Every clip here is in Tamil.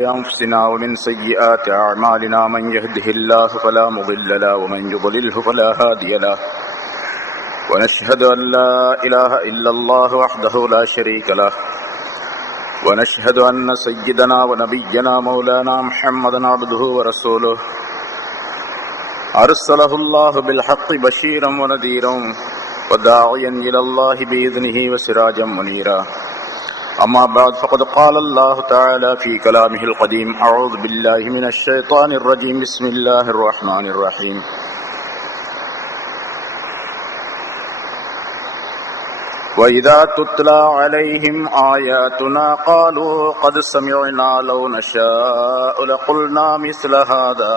أنفسنا ومن سيئات أعمالنا من يهده الله فلا مضل له ومن يضلله فلا هادي له ونشهد أن لا إله إلا الله وحده لا شريك له ونشهد أن سيدنا ونبينا مولانا محمدا عبده ورسوله أرسله الله بالحق بشيرا ونذيرا وداعيا إلى الله بإذنه وسراجا منيرا. أما بعد فقد قال الله تعالى في كلامه القديم: أعوذ بالله من الشيطان الرجيم. بسم الله الرحمن الرحيم. وإذا تتلى عليهم آياتنا قالوا قد سمعنا لو نشاء لقلنا مثل هذا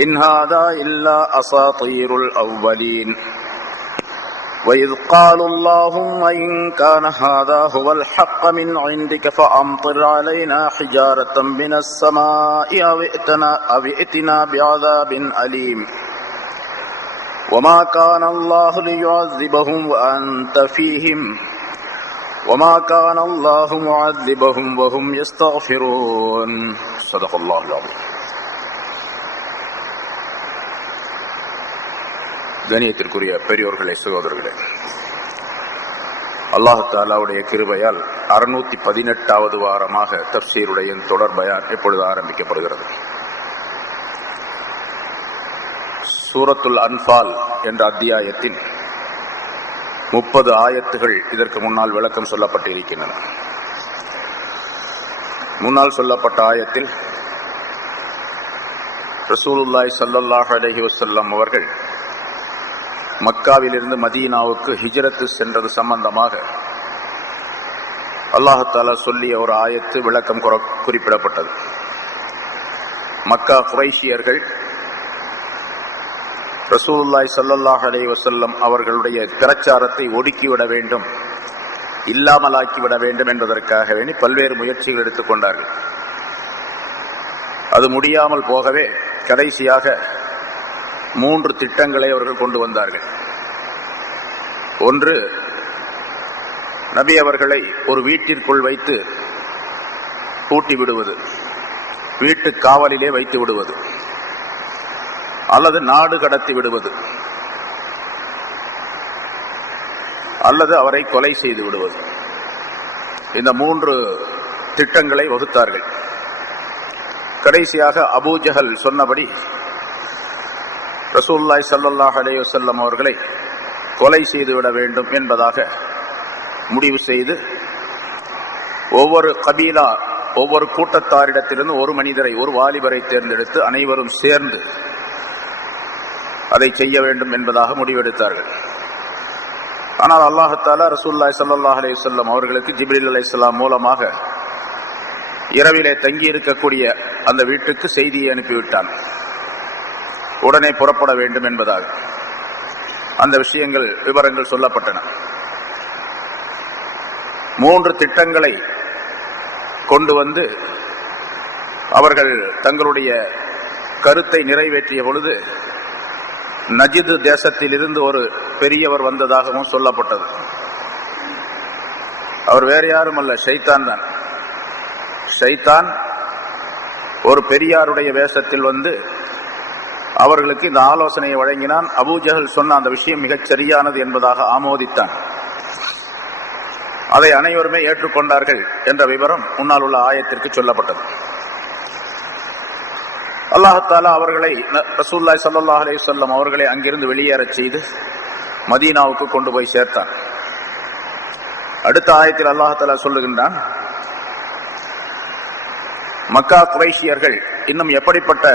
إن هذا إلا أساطير الأولين. وإذ قالوا اللهم إن كان هذا هو الحق من عندك فأمطر علينا حجارة من السماء أو ائتنا بعذاب أليم. وما كان الله ليعذبهم وأنت فيهم وما كان الله معذبهم وهم يستغفرون. صدق الله العظيم. கணியத்திற்குரிய பெரியோர்களே, சகோதரர்களே, அல்லாஹ் தஆலாவுடைய கிருபையால் 618வது வாரமாக தஃப்சீருடைய தொடர் பயான் இப்பொழுது ஆரம்பிக்கப்படுகிறது. சூரத்துல் அன்ஃபால் என்ற அத்தியாயத்தில் 30 ஆயத்துகள் இதற்கு முன்னால் விளக்கம் சொல்லப்பட்டிருக்கின்றன. முன்னால் சொல்லப்பட்ட ஆயத்தில் ரசூலுல்லாஹி ஸல்லல்லாஹு அலைஹி வஸல்லம் அவர்கள் மக்காவிலிருந்து மதீனாவுக்கு ஹிஜ்ரத்து சென்றது சம்பந்தமாக அல்லாஹ் தஆலா சொல்லிய ஒரு ஆயத்து விளக்கம் குறிப்பிடப்பட்டது. மக்கா குறைஷியர்கள் ரசூலுல்லாஹி ஸல்லல்லாஹு அலைஹி வஸல்லம் அவர்களுடைய பிரச்சாரத்தை ஒடுக்கிவிட வேண்டும், இல்லாமலாக்கிவிட வேண்டும் என்பதற்காக வேண்டி பல்வேறு முயற்சிகள் எடுத்துக்கொண்டார்கள். அது முடியாமல் போகவே கடைசியாக 3 திட்டங்களை அவர்கள் கொண்டு வந்தார்கள். ஒன்று, நபி அவர்களை ஒரு வீட்டிற்குள் வைத்து பூட்டி விடுவது, வீட்டு காவலிலே வைத்து விடுவது, அல்லது நாடு கடத்தி விடுவது, அல்லது அவரை கொலை செய்து விடுவது. இந்த 3 திட்டங்களை வகுத்தார்கள். கடைசியாக அபூ ஜஹல் சொன்னபடி ரசூலுல்லாஹி ஸல்லல்லாஹு அலைஹி வஸல்லம் அவர்களை கொலை செய்துவிட வேண்டும் என்பதாக முடிவு செய்து ஒவ்வொரு கபீலா, ஒவ்வொரு கூட்டத்தாரிடத்திலிருந்து ஒரு மனிதரை, ஒரு வாலிபரை தேர்ந்தெடுத்து அனைவரும் சேர்ந்து அதை செய்ய வேண்டும் என்பதாக முடிவெடுத்தார்கள். ஆனால் அல்லாஹ் தஆலா ரசூலுல்லாஹி ஸல்லல்லாஹு அலைஹி வஸல்லம் அவர்களுக்கு ஜிப்ரீல் அலைஹிஸ்ஸலாம் மூலமாக இரவிலே தங்கி இருக்கக்கூடிய அந்த வீட்டுக்கு செய்தியை அனுப்பிவிட்டான், உடனே புறப்பட வேண்டும் என்பதாக. அந்த விஷயங்கள், விவரங்கள் சொல்லப்பட்டன. 3 திட்டங்களை கொண்டு வந்து அவர்கள் தங்களுடைய கருத்தை நிறைவேற்றிய பொழுது நஜிது தேசத்தில் இருந்து ஒரு பெரியவர் வந்ததாகவும் சொல்லப்பட்டது. அவர் வேறு யாரும் அல்ல, ஷைத்தான் தான். ஷைத்தான் ஒரு பெரியாருடைய வேஷத்தில் வந்து அவர்களுக்கு இந்த ஆலோசனையை வழங்கினான். அபூ ஜஹல் சொன்ன அந்த விஷயம் மிகச் சரியானது என்பதாக ஆமோதித்தான். அதை அனைவருமே ஏற்றுக்கொண்டார்கள் என்ற விவரம் முன்னால் உள்ள ஆயத்திற்கு சொல்லப்பட்டது. அல்லாஹ் தஆலா அவர்களை, ரசூலுல்லாஹி ஸல்லல்லாஹு அலைஹி வஸல்லம் அவர்களை அங்கிருந்து வெளியேறச் செய்து மதீனாவுக்கு கொண்டு போய் சேர்த்தான். அடுத்த ஆயத்தில் அல்லாஹ் தஆலா சொல்லுகின்றான், மக்கா குறைஷியர்கள் இன்னும் எப்படிப்பட்ட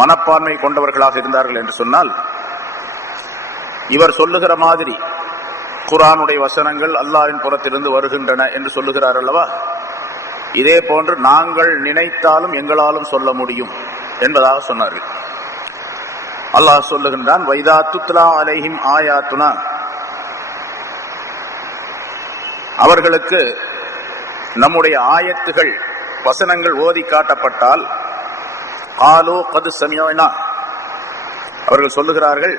மனப்பான்மை கொண்டவர்களாக இருந்தார்கள் என்று சொன்னால், இவர் சொல்லுகிற மாதிரி குர்ஆனுடைய வசனங்கள் அல்லாஹ்வின் புறத்திலிருந்து வருகின்றன என்று சொல்லுகிறார் அல்லவா, இதே போன்று நாங்கள் நினைத்தாலும் எங்களாலும் சொல்ல முடியும் என்பதாக சொன்னார்கள். அல்லாஹ் சொல்லுகின்றான், வைதா துத்லா அலைஹிம் ஆயாத்துனா, அவர்களுக்கு நம்முடைய ஆயத்துகள், வசனங்கள் ஓதி காட்டப்பட்டால், ஆலோ கது சமியனா, அவர்கள் சொல்லுகிறார்கள்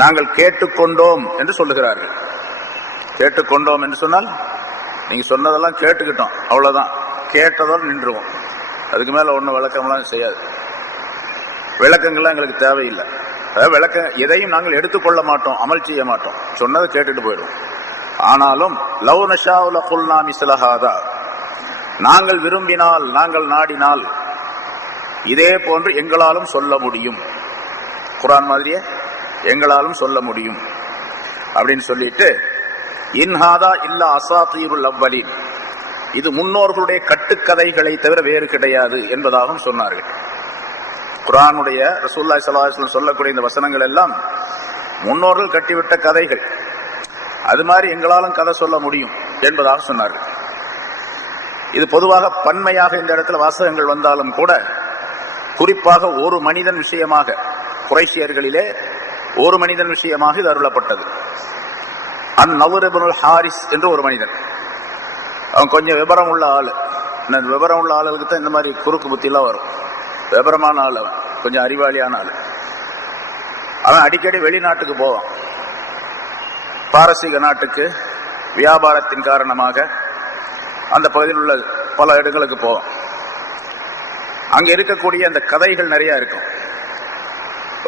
நாங்கள் கேட்டுக்கொண்டோம் என்று சொல்லுகிறார்கள். கேட்டுக்கொண்டோம் என்று சொன்னால் நீங்க சொன்னதெல்லாம் கேட்டுக்கிட்டோம், அவ்வளவுதான். கேட்டதோடு நின்றுவோம். அதுக்கு மேல ஒன்றும் விளக்கம்லாம் செய்யாது. விளக்கங்கள்லாம் எங்களுக்கு தேவையில்லை. அதாவது விளக்கம் எதையும் நாங்கள் எடுத்துக்கொள்ள மாட்டோம், அமல் செய்ய மாட்டோம், சொன்னதை கேட்டுட்டு போயிடுவோம். ஆனாலும் லவ் நஷாஉ லகுல்னா மிஸ்ல ஹாதா, நாங்கள் விரும்பினால், நாங்கள் நாடினால் இதே போன்று எங்களாலும் சொல்ல முடியும், குர்ஆன் மாதிரியே எங்களாலும் சொல்ல முடியும் அப்படின்னு சொல்லிட்டு, இன்ஹாதா இல்லா அசாதீருல் அவ்வலீன், இது முன்னோர்களுடைய கட்டுக்கதைகளை தவிர வேறு கிடையாது என்பதாகவும் சொன்னார்கள். குர்ஆனுடைய ரசூலுல்லாஹி ஸல்லல்லாஹு அலைஹி வஸல்லம் சொல்லக்கூடிய இந்த வசனங்கள் எல்லாம் முன்னோர்கள் கட்டிவிட்ட கதைகள், அது மாதிரி எங்களாலும் கதை சொல்ல முடியும் என்பதாக சொன்னார்கள். இது பொதுவாக பன்மையாக இந்த இடத்துல வாசகங்கள் வந்தாலும் கூட, குறிப்பாக ஒரு மனிதன் விஷயமாக, குறைஷியர்களிலே ஒரு மனிதன் விஷயமாக இது அருளப்பட்டது. அந்நவ்ர் இப்னுல் ஹாரிஸ் என்று ஒரு மனிதன். அவன் கொஞ்சம் விபரம் உள்ள ஆள். விபரம் உள்ள ஆளுக்கு தான் இந்த மாதிரி குறுக்கு புத்திலாம் வரும். விபரமான ஆள், அவன் கொஞ்சம் அறிவாளியான ஆள். அவன் அடிக்கடி வெளிநாட்டுக்கு போவான். பாரசீக நாட்டுக்கு வியாபாரத்தின் காரணமாக அந்த பகுதியில் உள்ள பல இடங்களுக்கு போவான். அங்க இருக்கக்கூடிய அந்த கதைகள் நிறைய இருக்கும்.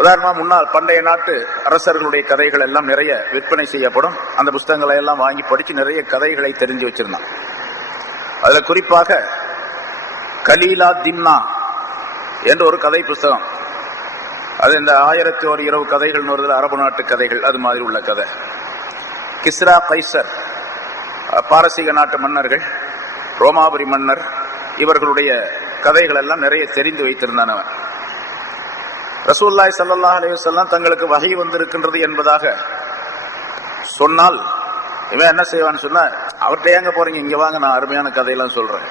உதாரணமா, முன்னால் பண்டைய நாட்டு அரசர்களுடைய கதைகள் எல்லாம் நிறைய விற்பனை செய்யப்படும். அந்த புஸ்தகங்களை எல்லாம் வாங்கி படிச்சு நிறைய கதைகளை தெரிஞ்சு வச்சிருந்தான். அதுல குறிப்பாக கலீலா திம்னா என்ற ஒரு கதை புஸ்தகம். அது இந்த 1001 கதைகள் வருது, அரபு நாட்டு கதைகள், அது மாதிரி உள்ள கதை. கிஸ்ரா கைசர், பாரசீக நாட்டு மன்னர்கள், ரோமாபுரி மன்னர், இவர்களுடைய கதைகள் எல்லாம் நிறைய தெரிந்து வைத்திருந்தான் அவன். ரசூலுல்லாஹி ஸல்லல்லாஹு அலைஹி வஸல்லம் தங்களுக்கு வஹி வந்திருக்கின்றது என்பதாக சொன்னால் இவன் என்ன செய்வான்னு சொன்னா, அவர்கிட்ட எங்க போறீங்க, இங்க வாங்க, நான் அருமையான கதையெல்லாம் சொல்றேன்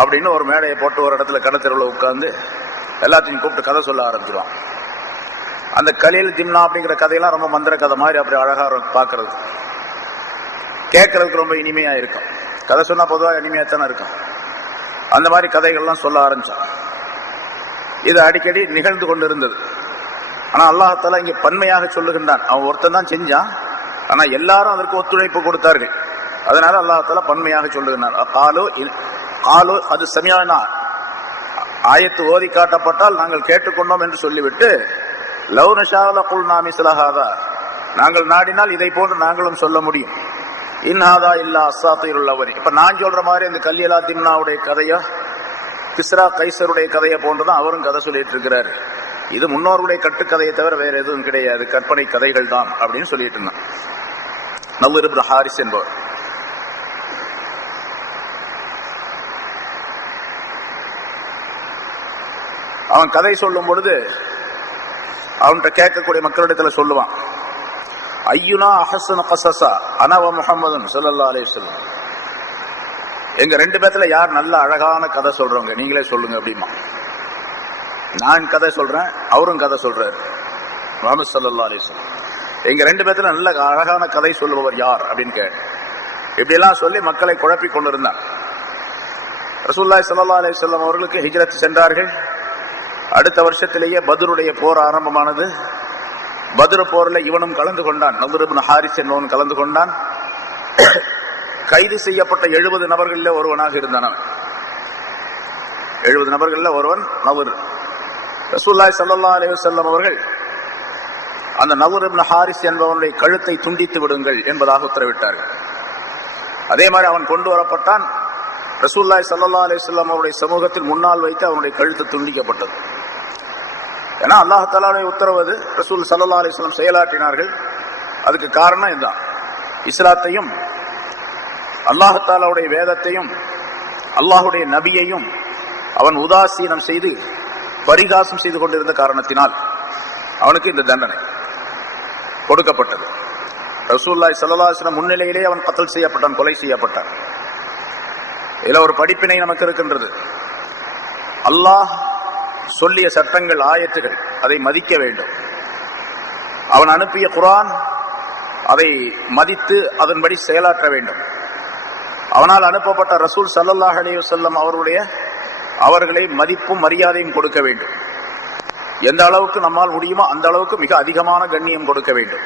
அப்படின்னு ஒரு மேடையை போட்டு ஒரு இடத்துல கடத்தெருவில் உட்கார்ந்து எல்லாத்தையும் கூப்பிட்டு கதை சொல்ல ஆரம்பிச்சிடுவான். அந்த கலீல் ஜிம்னா அப்படிங்கிற கதையெல்லாம் ரொம்ப மந்திர கதை மாதிரி அப்படி அழகா பார்க்கறது, கேட்கறதுக்கு ரொம்ப இனிமையா இருக்கும். கதை சொன்னா பொதுவாக இனிமையா தானே இருக்கும். அந்த மாதிரி கதைகள்லாம் சொல்ல ஆரம்பிச்சான். இது அடிக்கடி நிகழ்ந்து கொண்டு இருந்தது. ஆனா அல்லாஹ் தஆலா இங்கே பன்மையாக சொல்லுகின்றான். அவன் ஒருத்தன் தான் செஞ்சான், ஆனா எல்லாரும் அதற்கு ஒத்துழைப்பு கொடுத்தார்கள். அதனால அல்லாஹ் தஆலா பன்மையாக சொல்லுகின்றான். காலு அது சமியானா, ஆயத்து ஓதி காட்டப்பட்டால் நாங்கள் கேட்டுக்கொண்டோம் என்று சொல்லிவிட்டு, லவ் நஷாஉ லகுல்னா மிஸ்ல ஹாதா, நாங்கள் நாடினால் இதை போன்று நாங்களும் சொல்ல முடியும், இன்ஹாதா இல்லா அஸ்ஸாதீருல் அவ்வலீன். இப்ப நான் சொல்ற மாதிரி அந்த கலீலா திம்னாவுடைய கதையா, கிஸ்ரா கைசருடைய கதையை போன்றுதான் அவரும் கதை சொல்லிட்டு இருக்கிறாரு. இது முன்னோருடைய கட்டுக்கதையை தவிர வேற எதுவும் கிடையாது, கற்பனை கதைகள் தான் அப்படின்னு சொல்லிட்டு இருந்தான் நவ்ர் இப்னு ஹாரிஸ் என்பவர். அவன் கதை சொல்லும் பொழுது அவன்கிட்ட கேட்கக்கூடிய மக்களிடத்துல சொல்லுவான், ஐயுனா அஹ்ஸனு கஸஸா அனா வ முஹம்மதுன் ஸல்லல்லாஹு அலைஹி வஸல்லம், எங்க ரெண்டு பேத்துல யார் நல்ல அழகான கதை சொல்றவங்க, நீங்களே சொல்லுங்க அப்படிமா. நான் கதை சொல்றேன், அவரும் கதை சொல்றாரு, முஹம்மது ஸல்லல்லாஹு அலைஹி வஸல்லம். எங்க ரெண்டு பேத்துல நல்ல அழகான கதை சொல்லுபவர் யார் அப்படின்னு கேட்டு இப்படி எல்லாம் சொல்லி மக்களை குழப்பி கொண்டிருந்தான். ரசூலுல்லாஹி ஸல்லல்லாஹு அலைஹி வஸல்லம் அவர்களுக்கு ஹிஜ்ரத் சென்றார்கள். அடுத்த வருஷத்திலேயே பத்ருடைய போர் ஆரம்பமானது. பத்ரு போர்ல இவனும் கலந்து கொண்டான், நவ்ர் இப்னு ஹாரிஸ் என்பவன் கலந்து கொண்டான். கைது செய்யப்பட்ட 70 நபர்களில் ஒருவனாக இருந்தான் அவன். 70 நபர்களில் ஒருவன் நவ்ர். ரசூலுல்லாஹி ஸல்லல்லாஹு அலைஹி வஸல்லம் அவர்கள் அந்த நவ்ர் இப்னு ஹாரிஸ் என்பவனுடைய கழுத்தை துண்டித்து விடுங்கள் என்பதாக உத்தரவிட்டார்கள். அதே மாதிரி அவன் கொண்டு வரப்பட்டான். ரசூலுல்லாஹி ஸல்லல்லாஹு அலைஹி வஸல்லம் அவருடைய சமூகத்தில் முன்னால் வைத்து அவனுடைய கழுத்து துண்டிக்கப்பட்டது. ஏன்னா அல்லாஹ் தஆலாவுடைய உத்தரவு, ரசூல் ஸல்லல்லாஹு அலைஹி வஸல்லம் செயலாற்றினார்கள். அதுக்கு காரணம் இதுதான். இஸ்லாத்தையும் அல்லாஹ் தஆலாவுடைய வேதத்தையும் அல்லாஹுடைய நபியையும் அவன் உதாசீனம் செய்து பரிகாசம் செய்து கொண்டிருந்த காரணத்தினால் அவனுக்கு இந்த தண்டனை கொடுக்கப்பட்டது. ரசூலுல்லாஹி ஸல்லல்லாஹு அலைஹி வஸல்லம் முன்னிலையிலே அவன் கத்ல் செய்யப்பட்டான், கொலை செய்யப்பட்டான். இதுல ஒரு படிப்பினை நமக்கு இருக்கின்றது. அல்லாஹ் சொல்லிய சட்டங்கள், ஆயத்துகள், அதை மதிக்க வேண்டும். அவன் அனுப்பிய குர்ஆன், அதை மதித்து அதன்படி செயலாற்ற வேண்டும். அவனால் அனுப்பப்பட்ட ரசூல் ஸல்லல்லாஹு அலைஹி வஸல்லம் அவர்களை மதிப்பும் மரியாதையும் கொடுக்க வேண்டும். எந்த அளவுக்கு நம்மால் முடியுமோ அந்த அளவுக்கு மிக அதிகமான கண்ணியம் கொடுக்க வேண்டும்.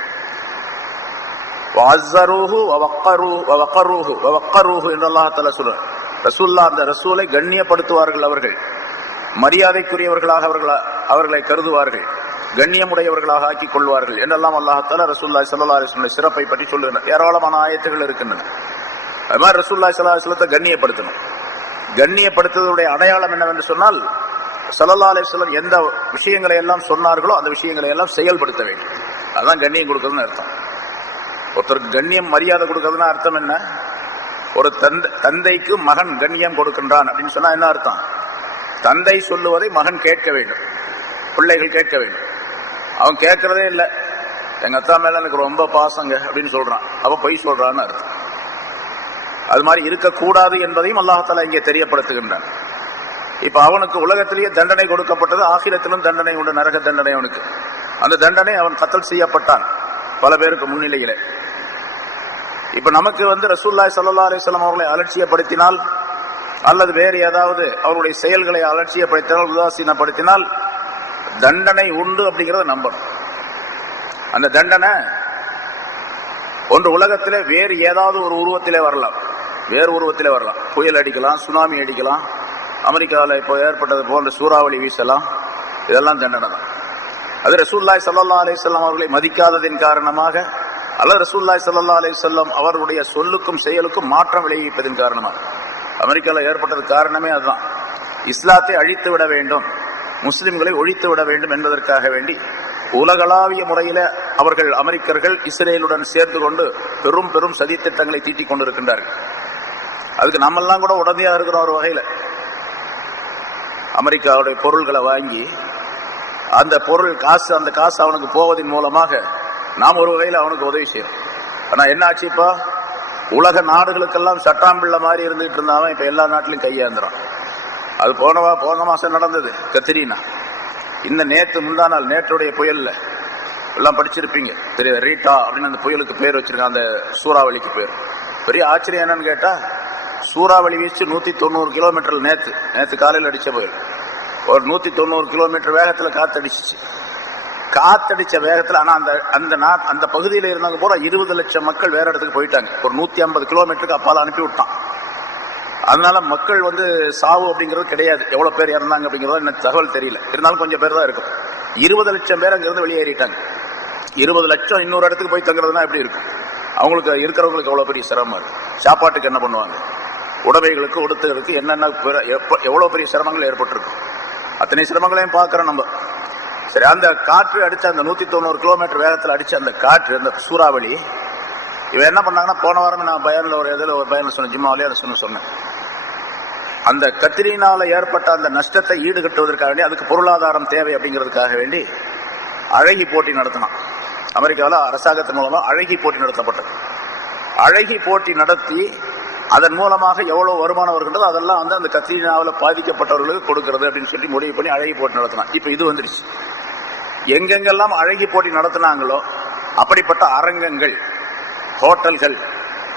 வஅஸ்ஸரூஹு வவக்கரூஹு என்று அல்லாஹ் தஆலா சொல்றார். ரசூல்லா அந்த ரசூலை கண்ணியப்படுத்துவார்கள், அவர்கள் மரியாதைக்குரியவர்களாக அவர்களை கருதுவார்கள், கண்ணியமுடையவர்களாக ஆக்கிக் கொள்வார்கள் என்றெல்லாம் அல்லாஹ் ரசூலுல்லாஹி ஸல்லல்லாஹு அலைஹி வஸல்லம் சிறப்பை பற்றி சொல்லுகிறார். ஏராளமான ஆயத்துகள் இருக்கின்றன. அது மாதிரி ரசூலுல்லாஹி ஸல்லல்லாஹு அலைஹி வஸல்லத்தை கண்ணியப்படுத்தணும். கண்ணியப்படுத்துவதுடைய அடையாளம் என்னவென்று சொன்னால், ஸல்லல்லாஹு அலைஹி வஸல்லம் எந்த விஷயங்களை எல்லாம் சொன்னார்களோ அந்த விஷயங்களை எல்லாம் செயல்படுத்த வேண்டும். அதுதான் கண்ணியம் கொடுக்கறதுன்னு அர்த்தம். ஒருத்தருக்கு கண்ணியம் மரியாதை கொடுக்கறதுன்னா அர்த்தம் என்ன? ஒரு தந்தைக்கு மகன் கண்ணியம் கொடுக்கின்றான் அப்படின்னு சொன்னா என்ன அர்த்தம்? தந்தை சொல்லுவதை மகன் கேட்க வேண்டும், பிள்ளைகள் கேட்க வேண்டும். அவன் கேட்கறதே இல்லை, எங்க அத்தா மேல எனக்கு ரொம்ப பாசங்க அப்படின்னு சொல்றான், அவன் பொய் சொல்றான்னு அர்த்தம். அது மாதிரி இருக்கக்கூடாது என்பதையும் அல்லாஹ் தஆலா இங்கே தெரியப்படுத்துகின்றான். இப்ப அவனுக்கு உலகத்திலேயே தண்டனை கொடுக்கப்பட்டது, ஆகிரத்திலும் தண்டனை உண்டு, நரக தண்டனை அவனுக்கு. அந்த தண்டனை அவன் கத்தல் செய்யப்பட்டான் பல பேருக்கு முன்னிலையிலே. இப்ப நமக்கு ரசூலுல்லாஹி ஸல்லல்லாஹு அலைஹி வஸல்லம் அவர்களை அலட்சியப்படுத்தினால் அல்லது வேறு ஏதாவது அவருடைய செயல்களை அலட்சியப்படுத்தினால், உதாசீனப்படுத்தினால் தண்டனை உண்டு அப்படிங்கிறத நம்பணும். அந்த தண்டனை ஒன்று உலகத்திலே வேறு ஏதாவது ஒரு உருவத்திலே வரலாம், வேறு உருவத்திலே வரலாம். புயல் அடிக்கலாம், சுனாமி அடிக்கலாம், அமெரிக்காவில் இப்போ ஏற்பட்டது போன்ற சூறாவளி வீசலாம். இதெல்லாம் தண்டனை தான். அது ரசூலுல்லாஹி ஸல்லல்லாஹு அலைஹி வஸல்லம் அவர்களை மதிக்காததின் காரணமாக அல்லது ரசூலுல்லாஹி ஸல்லல்லாஹு அலைஹி வஸல்லம் அவர்களுடைய சொல்லுக்கும் செயலுக்கும் மாற்றம் விளைவிப்பதன் காரணமாக அமெரிக்காவில் ஏற்பட்டது காரணமே அதுதான். இஸ்லாத்தை அழித்து விட வேண்டும், முஸ்லிம்களை ஒழித்து விட வேண்டும் என்பதற்காக வேண்டி உலகளாவிய முறையில அவர்கள் அமெரிக்கர்கள் இஸ்ரேலுடன் சேர்ந்து கொண்டு பெரும் பெரும் சதித்திட்டங்களை தீட்டிக் கொண்டிருக்கின்றார்கள். அதுக்கு நம்மெல்லாம் கூட உடனடியாக இருக்கிறோம். ஒரு வகையில் அமெரிக்காவுடைய பொருள்களை வாங்கி அந்த பொருள் காசு, அந்த காசு அவனுக்கு போவதன் மூலமாக நாம் ஒரு வகையில் அவனுக்கு உதவி செய்யணும். ஆனா என்ன ஆச்சுப்பா, உலக நாடுகளுக்கெல்லாம் சட்டாம்பிள்ள மாதிரி இருந்துகிட்டு இருந்தாலும் இப்ப எல்லா நாட்டிலையும் கையாந்துறான். அது போன மாசம் நடந்தது கத்ரீனா. இந்த முந்தானால் நேற்றுடைய புயல்ல எல்லாம் படிச்சிருப்பீங்க, பெரிய ரீட்டா அப்படின்னு அந்த புயலுக்கு பேர் வச்சிருக்காங்க, அந்த சூறாவளிக்கு பேர். பெரிய ஆச்சரியம் என்னன்னு கேட்டா, சூறாவளி வீச்சு 190 கிலோமீட்டர் நேற்று காலையில் அடிச்ச புயல். ஒரு 190 கிலோமீட்டர் வேகத்துல காத்தடிச்சிச்சு. காத்தடிச்ச வேகத்துல ஆனா அந்த பகுதியில் இருந்தவங்க போல 20 லட்சம் மக்கள் வேற இடத்துக்கு போயிட்டாங்க. ஒரு 150 கிலோமீட்டருக்கு அப்பால அனுப்பி விட்டான். அதனால மக்கள் சாவு அப்படிங்கிறது கிடையாது. எவ்வளவு பேர் இறந்தாங்க அப்படிங்கிறது எனக்கு தகவல் தெரியல, இருந்தாலும் கொஞ்சம் பேர் தான் இருக்கும். 20 லட்சம் பேர் அங்கிருந்து வெளியேறிட்டாங்க. 20 லட்சம் இன்னொரு இடத்துக்கு போய் தங்குறதுனா எப்படி இருக்கும்? அவங்களுக்கு இருக்கிறவங்களுக்கு எவ்வளவு பெரிய சிரமம் இருக்கு. சாப்பாட்டுக்கு என்ன பண்ணுவாங்க, உடமைகளுக்கு உடுத்துகளுக்கு என்னென்ன எவ்வளவு பெரிய சிரமங்கள் ஏற்பட்டிருக்கும். அத்தனை சிரமங்களையும் பார்க்கிறோம் நம்ம. சரி, அந்த காற்று அடிச்ச அந்த 190 கிலோமீட்டர் வேகத்தில் அடிச்ச அந்த காற்று, அந்த சூறாவளி, இவன் என்ன பண்ணாங்கன்னா, போன வாரம் நான் பயனில் சொன்ன ஜிம்மாவிலே அதை சொன்னேன். அந்த கத்ரீனால ஏற்பட்ட அந்த நஷ்டத்தை ஈடுகட்டுவதற்காக வேண்டி, அதுக்கு பொருளாதாரம் தேவை அப்படிங்கிறதுக்காக வேண்டி அழகி போட்டி நடத்தினான். அமெரிக்காவில் அரசாங்கத்தின் மூலமா அழகி போட்டி நடத்தப்பட்டது. அழகி போட்டி நடத்தி அதன் மூலமாக எவ்வளவு வருமானம் வருகின்றதோ அதெல்லாம் அந்த கத்ரீனாவில் பாதிக்கப்பட்டவர்களுக்கு கொடுக்கிறது அப்படின்னு சொல்லி முடிவு பண்ணி அழகி போட்டி நடத்தினான். இப்ப இது வந்துருச்சு. எங்கெங்கெல்லாம் அழகி போட்டி நடத்தினாங்களோ அப்படிப்பட்ட அரங்கங்கள், ஹோட்டல்கள்,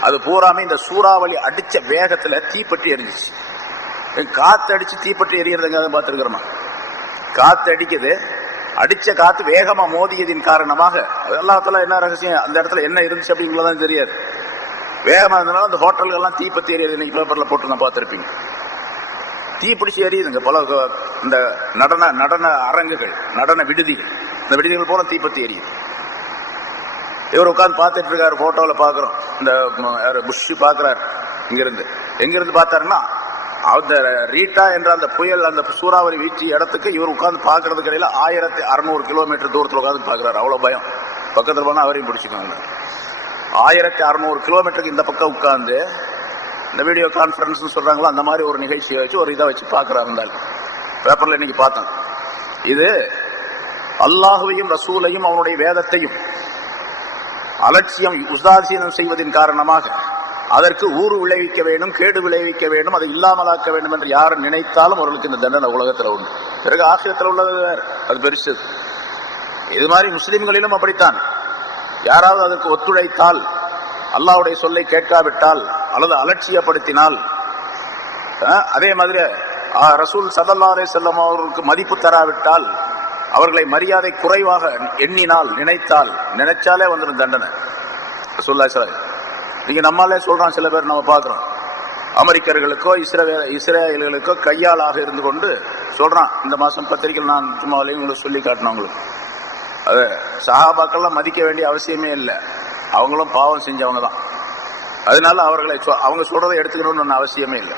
அது பூராமே இந்த சூறாவளி அடிச்ச வேகத்துல தீப்பற்றி எரிஞ்சிச்சு. காத்து அடிச்சு தீப்பற்றி எரியறதுங்க பார்த்துருக்கிறோமா? காத்து அடிக்குது, அடிச்ச காத்து வேகமா மோதியதின் காரணமாக எல்லாத்துல என்ன ரகசியம், அந்த இடத்துல என்ன இருந்துச்சு அப்படிங்கிறதான் தெரியாது. வேகமா இருந்தனால அந்த ஹோட்டல்கள் எல்லாம் தீப்பற்றி எரியுது. இன்னைக்கு பேப்பர்ல போட்டு நான் பார்த்திருப்பீங்க. தீப்பிடிச்சு எரியுதுங்க. பல இந்த நடன அரங்குகள், நடன விடுதிகள், இந்த விடுதிகள் போல தீப்பற்றி எரியுது. இவர் உட்கார்ந்து பார்த்துட்டு இருக்காரு. போட்டோல பாக்குறோம், இந்த புஷ் பாக்குறாரு. எங்கிருந்து பார்த்தாருன்னா, அந்த ரீட்டா என்ற அந்த புயல், அந்த சூறாவளி வீழ்ச்சி இடத்துக்கு இவர் உட்கார்ந்து பாக்குறதுக்கு இடையில 1600 கிலோமீட்டர் தூரத்தில் உட்கார்ந்து பாக்குறாரு. அவ்வளவு பயம். பக்கத்துல போனா அவரையும் பிடிச்சிக்கோங்க. 1600 கிலோமீட்டருக்கு இந்த பக்கம் உட்கார்ந்து இந்த வீடியோ கான்பரன்ஸ் சொல்றாங்களா, அந்த மாதிரி ஒரு நிகழ்ச்சியை வச்சு ஒரு இதை வச்சு பாக்குறாங்க. பேப்பர்ல இன்னைக்கு பார்த்தேன். இது அல்லாஹுவையும் ரசூலையும் அவனுடைய வேதத்தையும் அலட்சியம் உதாசீனம் செய்வதன் காரணமாக அதற்கு ஊறு விளைவிக்க வேண்டும், கேடு விளைவிக்க வேண்டும், அதை இல்லாமலாக்க வேண்டும் என்று யார் நினைத்தாலும் அவர்களுக்கு இந்த தண்டனை உலகத்தில் உண்டு. பிறகு ஆசிரியத்தில் உள்ளது வேறு, அது பெருசு. இது மாதிரி முஸ்லிம்களிலும் அப்படித்தான். யாராவது அதற்கு ஒத்துழைத்தால், அல்லாஹ்வுடைய சொல்லை கேட்காவிட்டால் அல்லது அலட்சியப்படுத்தினால், அதே மாதிரி ரசூல் ஸல்லல்லாஹு அலைஹி வஸல்லம் அவர்களுக்கு மதிப்பு தராவிட்டால், அவர்களை மரியாதை குறைவாக எண்ணினால், நினைச்சாலே வந்துடும் தண்டனை. ரசூலுல்லாஹி ஸல்லல்லாஹு அலைஹி வஸல்லம். நீங்க நம்மாலே சொல்றான், சில பேர் நம்ம பார்க்கிறோம், அமெரிக்கர்களுக்கோ இஸ்ரேலுக்கோ கையாளாக இருந்து கொண்டு சொல்றான். இந்த மாசம் பத்திரிகையில் நான் சும்மா உங்களுக்கு சொல்லி காட்டினேன். உங்களுக்கு அது சஹாபாக்கள்லாம் மதிக்க வேண்டிய அவசியமே இல்லை, அவங்களும் பாவம் செஞ்சவங்க தான். அதனால அவர்களை அவங்க சொல்றதை எடுத்துக்கணும்னு அவசியமே இல்லை.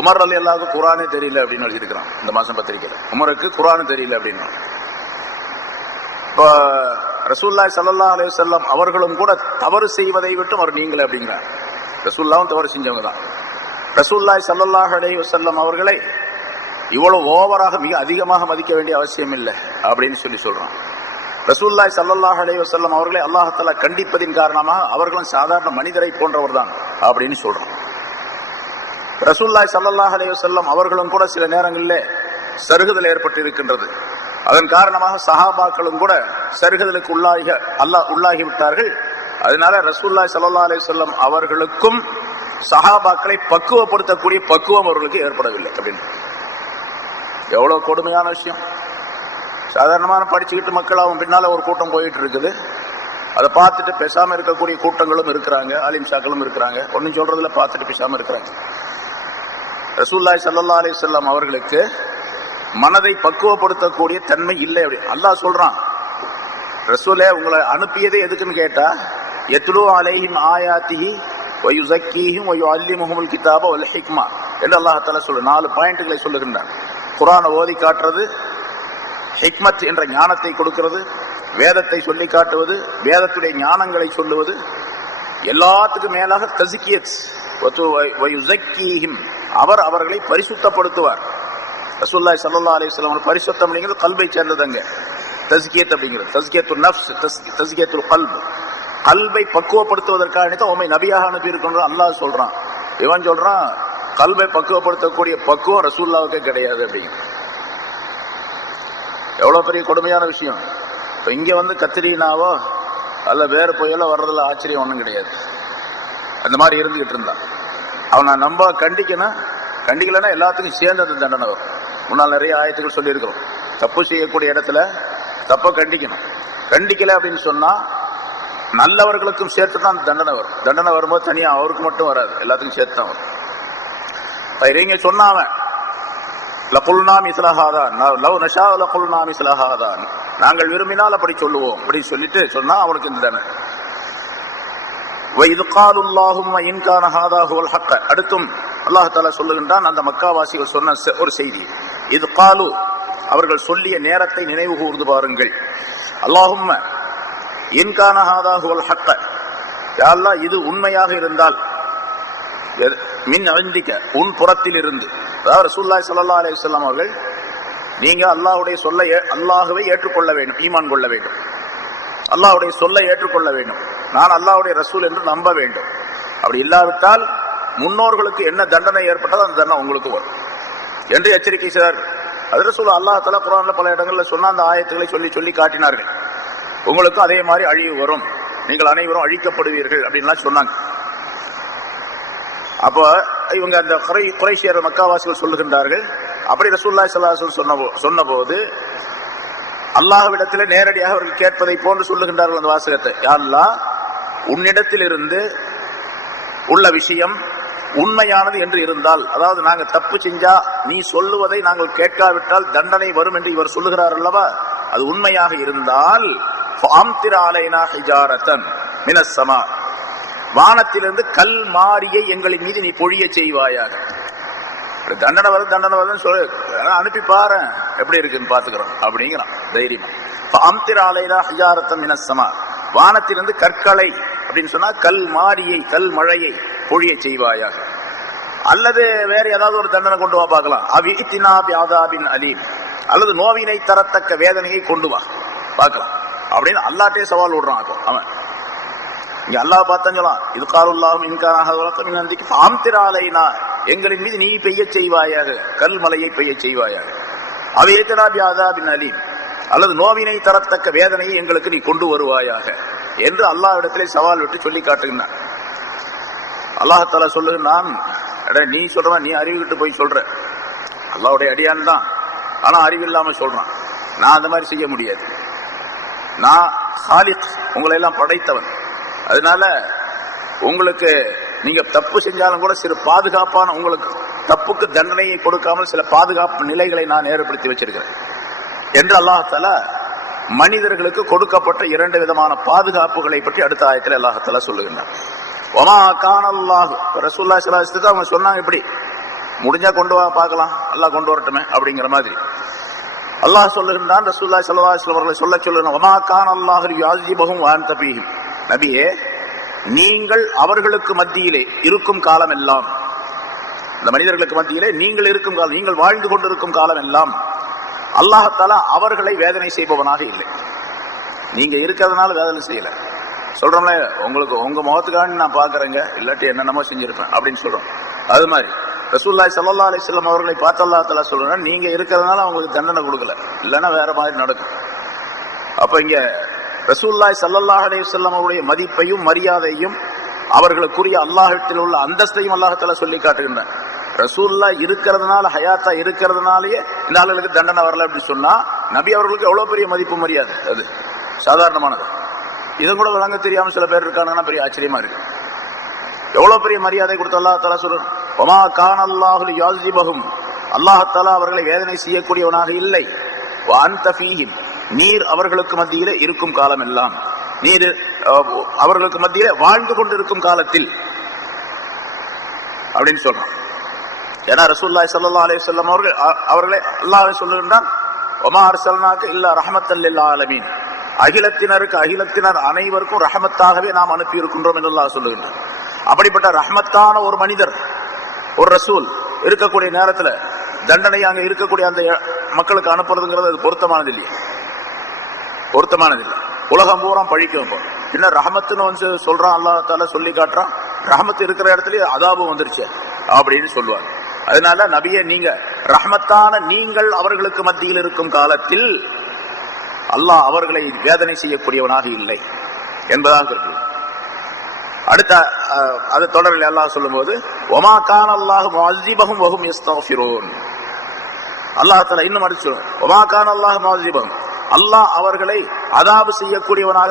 உமர் ரலியல்லாஹு குர்ஆனே தெரியல அப்படின்னு எழுதியிருக்கிறான் இந்த மாசம் பத்திரிகையில். உமருக்கு குர்ஆன் தெரியல அப்படின்னு. இப்போ ரசூலுல்லாஹி ஸல்லல்லாஹு அலைஹி வஸல்லம் அவர்களும் கூட தவறு செய்வதை விட்டு அவர் நீங்களே அப்படிங்கிறார். ரசூலுல்லாஹும் தவறு செஞ்சவங்க தான். ரசூலுல்லாஹி ஸல்லல்லாஹு அலைஹி வஸல்லம் அவர்களை இவ்வளவு ஓவராக மிக அதிகமாக மதிக்க வேண்டிய அவசியம் இல்லை அப்படின்னு சொல்றான். ரசூலுல்லாஹி ஸல்லல்லாஹு அலைஹி வஸல்லம் அவர்களை அல்லாஹ் தஆலா கண்டிப்பதின் காரணமாக அவர்களும் சாதாரண மனிதரை போன்றவர் தான் அப்படின்னு சொல்றான். ரசூலுல்லாஹி ஸல்லல்லாஹு அலைஹி வஸல்லம் அவர்களும் கூட சில நேரங்களிலே சருகுதல் ஏற்பட்டு இருக்கின்றது. அதன் காரணமாக சஹாபாக்களும் கூட சருகுதலுக்கு உள்ளாகி விட்டார்கள். அதனால ரசூலுல்லாஹி ஸல்லல்லாஹு அலைஹி வஸல்லம் அவர்களுக்கும் சஹாபாக்களை பக்குவப்படுத்தக்கூடிய பக்குவம் அவர்களுக்கு ஏற்படவில்லை அப்படின்னு. எவ்வளவு கொடுமையான விஷயம். சாதாரணமான படிச்சுக்கிட்டு மக்களாவும் பின்னால ஒரு கூட்டம் போயிட்டு இருக்குது. அதை பார்த்துட்டு பேசாம இருக்கக்கூடிய கூட்டங்களும் இருக்கிறாங்க, ஆலிம்சாக்களும் இருக்கிறாங்க. ஒன்னும் சொல்றதுல பார்த்துட்டு பேசாம இருக்கிறாங்க. ரசூலுல்லாஹி ஸல்லல்லாஹு அலைஹி வஸல்லம் அவர்களுக்கு மனதை பக்குவப்படுத்தக்கூடிய தன்மை இல்லை அப்படி அல்லாஹ் சொல்றான். ரசூலே உங்களை அனுப்பியதே எதுக்குன்னு கேட்டா, யத்லூ அலைஹிம் ஆயாத்திஹி வ யுஸக்கீஹிம் வ யுஅல்லிமுஹுல் கிதாப வல் ஹிக்மா என்று அல்லாஹ் தஆலா சொல்ல 4 பாயிண்ட்களை சொல்லுகின்றான். குர்ஆனை ஓதி காட்டுறது, ஹிக்மத் என்ற ஞானத்தை கொடுக்கிறது, வேதத்தை சொல்லி காட்டுவது, வேதத்துடைய ஞானங்களை சொல்லுவது, எல்லாத்துக்கும் மேலாக தஸ்கியத் வ யுஸக்கீஹிம் அவர் அவர்களை பரிசுத்தப்படுத்துவார். ரசூலுல்லாஹி ஸல்லல்லாஹு அலைஹி வஸல்லம் பரிசுத்தம் அப்படிங்கிறது கல்பை சேர்ந்ததுங்க. தஸ்கியத் அப்படிங்கிறது தஸ்கியத்துல் நஃப்ஸ், தஸ்கியத்துல் கல்ப், கல்பை பக்குவப்படுத்துவதற்காக தான் உம்மை நபியாக அனுப்பி இருக்கணும் அல்லாஹ் சொல்றான். இவன் சொல்றான் கல்பை பக்குவப்படுத்தக்கூடிய பக்குவம் ரசூலுல்லாஹ்வுக்கே கிடையாது அப்படிங்கிற. எவ்வளவு பெரிய கொடுமையான விஷயம். இப்போ இங்க வந்து கத்திரினாவோ அல்ல வேறு புயலோ வர்றதுல ஆச்சரியம் ஒன்றும் கிடையாது. அந்த மாதிரி இருந்துகிட்டு இருந்தான். அவனை நம்ம கண்டிக்கலைன்னா எல்லாத்துக்கும் சேர்ந்து அந்த தண்டனை வரும். முன்னால் நிறைய ஆயத்துக்கள் சொல்லியிருக்கிறோம். தப்பு செய்யக்கூடிய இடத்துல தப்பை கண்டிக்கணும். கண்டிக்கலை அப்படின்னு சொன்னா நல்லவர்களுக்கும் சேர்த்து தான் தண்டனை வரும். தண்டனை வரும்போது தனியா அவருக்கு மட்டும் வராது, எல்லாத்துக்கும் சேர்த்து தான் வரும். இவங்க சொன்னாவன் நாங்கள் விரும்பினால் அப்படி சொல்லுவோம் அப்படின்னு சொல்லிட்டு சொன்னா அவனுக்கு இந்த தண்டனை. அடுத்தும் அல்லாஹ் தஆலா சொல்லுகின்றான், அந்த மக்காவாசிகள் சொன்ன ஒரு செய்தி. இது காலு அவர்கள் சொல்லிய நேரத்தை நினைவு கூர்ந்து பாருங்கள். அல்லாஹும்ம இன்கான ஹாதாஹுவல் ஹக்க, யா அல்லாஹ் இது உண்மையாக இருந்தால், மின் இந்திக உன் புறத்தில் இருந்து, அதாவது ரசூலுல்லாஹி ஸல்லல்லாஹு அலைஹி வஸல்லம் அவர்கள் நீங்க அல்லாஹ்வுடைய சொல்லை அல்லாஹ்வை ஏற்றுக்கொள்ள வேண்டும், ஈமான் கொள்ள வேண்டும், அல்லாஹ்வுடைய சொல்லை ஏற்றுக்கொள்ள வேண்டும், நான் அல்லாஹ்வுடைய ரசூல் என்று நம்ப வேண்டும். அப்படி இல்லாவிட்டால் முன்னோர்களுக்கு என்ன தண்டனை ஏற்பட்டதோ அந்த தண்டனை உங்களுக்கு வரும் என்று எச்சரிக்கை செய்தார். அது ரசூல் அல்லாஹ் தஆலா குர்ஆன்ல பல இடங்களில் சொன்ன அந்த ஆயத்துக்களை சொல்லி சொல்லி காட்டினார்கள். உங்களுக்கும் அதே மாதிரி அழிவு வரும், நீங்கள் அனைவரும் அழிக்கப்படுவீர்கள் அப்படின்லாம் சொன்னாங்க. அப்போ இவங்க அந்த குறைஷியர் மக்காவாசிகள் சொல்லுகின்றார்கள், அப்படி ரசூலுல்லாஹி ஸல்லல்லாஹு அலைஹி வஸல்லம் சொன்னபோது அல்லாஹ்விடத்தில் நேரடியாக அவர்கள் கேட்பதை போன்று சொல்லுகின்றார்கள் அந்த வாசகத்தை. யா அல்லாஹ் உன்னிடத்திலிருந்து உள்ள விஷயம் உண்மையானது என்று இருந்தால், அதாவது நாங்க தப்பு செஞ்சா நீ சொல்லுவதை நாங்கள் கேட்காவிட்டால் தண்டனை வரும் என்று இவர் சொல்லுகிறார் அல்லவா, அது உண்மையாக இருந்தால் வானத்திலிருந்து கல் மாரியை எங்களின் மீது நீ பொழிய செய்வாயாக. தண்டனை வருதுன்னு சொல்லு, அனுப்பி பாரு எப்படி இருக்குன்னு பாத்துக்கிறோம் அப்படிங்கிறான் தைரியமா. வானத்திலிருந்து கற்களை அப்படின்னு சொன்னா கல் மாரியை, கல் மழையை பொழிய செய்வாயாக. அல்லது வேற ஏதாவது ஒரு தண்டனை கொண்டு வா பார்க்கலாம். அலீம், அல்லது நோவினை தரத்தக்க வேதனையை கொண்டு வா பார்க்கலாம் அப்படின்னு அல்லாஹ்ட்டே சவால் விடுறான். அவன் இங்க அல்லாஹ் பார்த்தா சொல்லலாம், இது காருல்லாஹும் இன்கானா எங்களின் மீது நீ பெய்ய செய்வாயாக, கல் மலையை பெய்ய செய்வாயாக. அவையத்தினாபின் அலீம், அல்லது நோவினை தரத்தக்க வேதனையை எங்களுக்கு நீ கொண்டு வருவாயாக என்று அல்லாஹ்விடத்திலே சவால் விட்டு சொல்லி காட்டுகின்றான். அல்லாஹ் தஆலா சொல்லுகிறான், நீ சொல்ற, நீ அறிவுகிட்டு போய் சொல்ற, அல்லாஹ்வுடைய அடியான் தான், ஆனா அறிவில்லாம சொல்றான். நான் அந்த மாதிரி செய்ய முடியாது, நான் ஹாலிக், உங்களை எல்லாம் படைத்தவன், அதனால உங்களுக்கு நீங்க தப்பு செஞ்சாலும் கூட சில பாதுகாப்பான உங்களுக்கு தப்புக்கு தண்டனையை கொடுக்காமல் சில பாதுகாப்பு நிலைகளை நான் ஏற்படுத்தி வச்சிருக்கிறேன் என்று அல்லாஹ் தஆலா மனிதர்களுக்கு கொடுக்கப்பட்ட 2 விதமான பாதுகாப்புகளை பற்றி அடுத்த ஆயத்தில் அல்லாஹ் தஆலா சொல்லுகின்றார். வமா கானல்லாஹு ரசூலுல்லாஹி ஸல்லல்லாஹு அலைஹி வஸல்லம் அவங்க சொன்னாங்க, இப்படி முடிஞ்சா கொண்டு வா பார்க்கலாம், அல்லாஹ் கொண்டு வரட்டுமே அப்படிங்கிற மாதிரி அல்லாஹ் சொல்லுகின்றான். ரசூலுல்லாஹி ஸல்லல்லாஹு அலைஹி வஸல்லம் அவர்களை சொல்லுகிறான், வமா கானல்லாஹு யுஅஸிபுஹும் வ அன்த ஃபீஹிம். நபியே, நீங்கள் அவர்களுக்கு மத்தியிலே இருக்கும் காலம் எல்லாம், இந்த மனிதர்களுக்கு மத்தியிலே நீங்கள் இருக்கும் காலம், நீங்கள் வாழ்ந்து கொண்டிருக்கும் காலம் எல்லாம் அல்லாஹ் தஆலா அவர்களை வேதனை செய்பவனாக இல்லை. நீங்க இருக்கிறதுனால வேதனை செய்யல. சொல்றோம்ல, உங்களுக்கு உங்க முகத்துக்காக நான் பாக்குறேங்க, இல்லாட்டி என்னென்னமோ செஞ்சிருப்பேன் அப்படின்னு சொல்றோம். அது மாதிரி ரசூலுல்லாஹி ஸல்லல்லாஹு அலைஹி வஸல்லம் அவர்களை பார்த்து அல்லாஹ் தஆலா சொல்றான், நீங்க இருக்கிறதுனால அவங்களுக்கு தண்டனை கொடுக்கல, இல்லைன்னா வேற மாதிரி நடக்கும். அப்ப இங்க ரசூலுல்லாஹி ஸல்லல்லாஹு அலைஹி வஸல்லம் அவருடைய மதிப்பையும் மரியாதையும் அவர்களுக்குரிய அல்லாஹ்விடத்தில் உள்ள அந்தஸ்தையும் அல்லாஹ் தஆலா சொல்லி காட்டுகின்றான். ரசூலுல்லாஹ் இருக்கிறதுனால, ஹயாத்தா இருக்கிறதுனாலயே இந்த ஆளுகளுக்கு தண்டனை வரல அப்படின்னு சொன்னா நபி அவர்களுக்கு எவ்வளவு பெரிய மதிப்பு மரியாதை, அது சாதாரணமானது. இதை கூட வழங்க தெரியாம சில பேர் இருக்காங்கன்னா பெரிய ஆச்சரியமா இருக்கு. எவ்வளவு பெரிய மரியாதை கொடுத்து அல்லாஹ் தஆலா சொல்றான், வமா கானல்லாஹு யுஅஸிபுஹும், அல்லாஹ் தஆலா அவர்களை வேதனை செய்யக்கூடியவனாக இல்லை. வ அன்த ஃபீஹிம், நீர் அவர்களுக்கு மத்தியிலே இருக்கும் காலம் எல்லாம், நீர் அவர்களுக்கு மத்தியிலே வாழ்ந்து கொண்டிருக்கும் காலத்தில் அப்படின்னு சொல்றான். ஏன்னா ரசூலுல்லாஹி ஸல்லல்லாஹு அலைஹி வஸல்லம் அவர்களை அல்லாஹ் சொல்லுகின்றான், வமா அர்ஸல்னாக இல்லா ரஹ்மத்தல் லில் ஆலமீன், அகிலத்தினருக்கு, அகிலத்தினர் அனைவருக்கும் ரஹமத்தாகவே நாம் அனுப்பி இருக்கின்றோம் என்று அல்லாஹ் சொல்லுகின்றான். அப்படிப்பட்ட ரஹ்மத்தான ஒரு மனிதர், ஒரு ரசூல் இருக்கக்கூடிய நேரத்தில் தண்டனை அங்க இருக்கக்கூடிய அந்த மக்களுக்கு அனுப்புறதுங்கிறது அது பொருத்தமானது இல்லையா? பொருத்தமானதில்லை. உலகம் பூரா பழிக்கும். என்ன ரஹமத்துன்னு வந்து சொல்றான், அல்லாஹ் தஆலா சொல்லி காட்டுறான், ரஹமத்து இருக்கிற இடத்துல அதாபம் வந்துருச்சு அப்படின்னு சொல்லுவாங்க. அதனால நபியே, நீங்க ரஹ்மத்தான நீங்கள் அவர்களுக்கு மத்தியில் இருக்கும் காலத்தில் அல்லாஹ் அவர்களை வேதனை செய்யக்கூடியவனாக இல்லை என்பதாக இருக்கு. அடுத்த அது தொடரில் அல்லாஹ் சொல்லும் போது, வமா கானல்லாஹு முஅஸிபஹும் வஹும் யஸ்தக்ஃபிரூன், அல்லாஹ் தஆலா இன்னும் அடுத்து சொல்றான், வமா கானல்லாஹு முஅஸிபஹும், அல்லாஹ் அவர்களை அதாபு செய்யக்கூடியவனாக,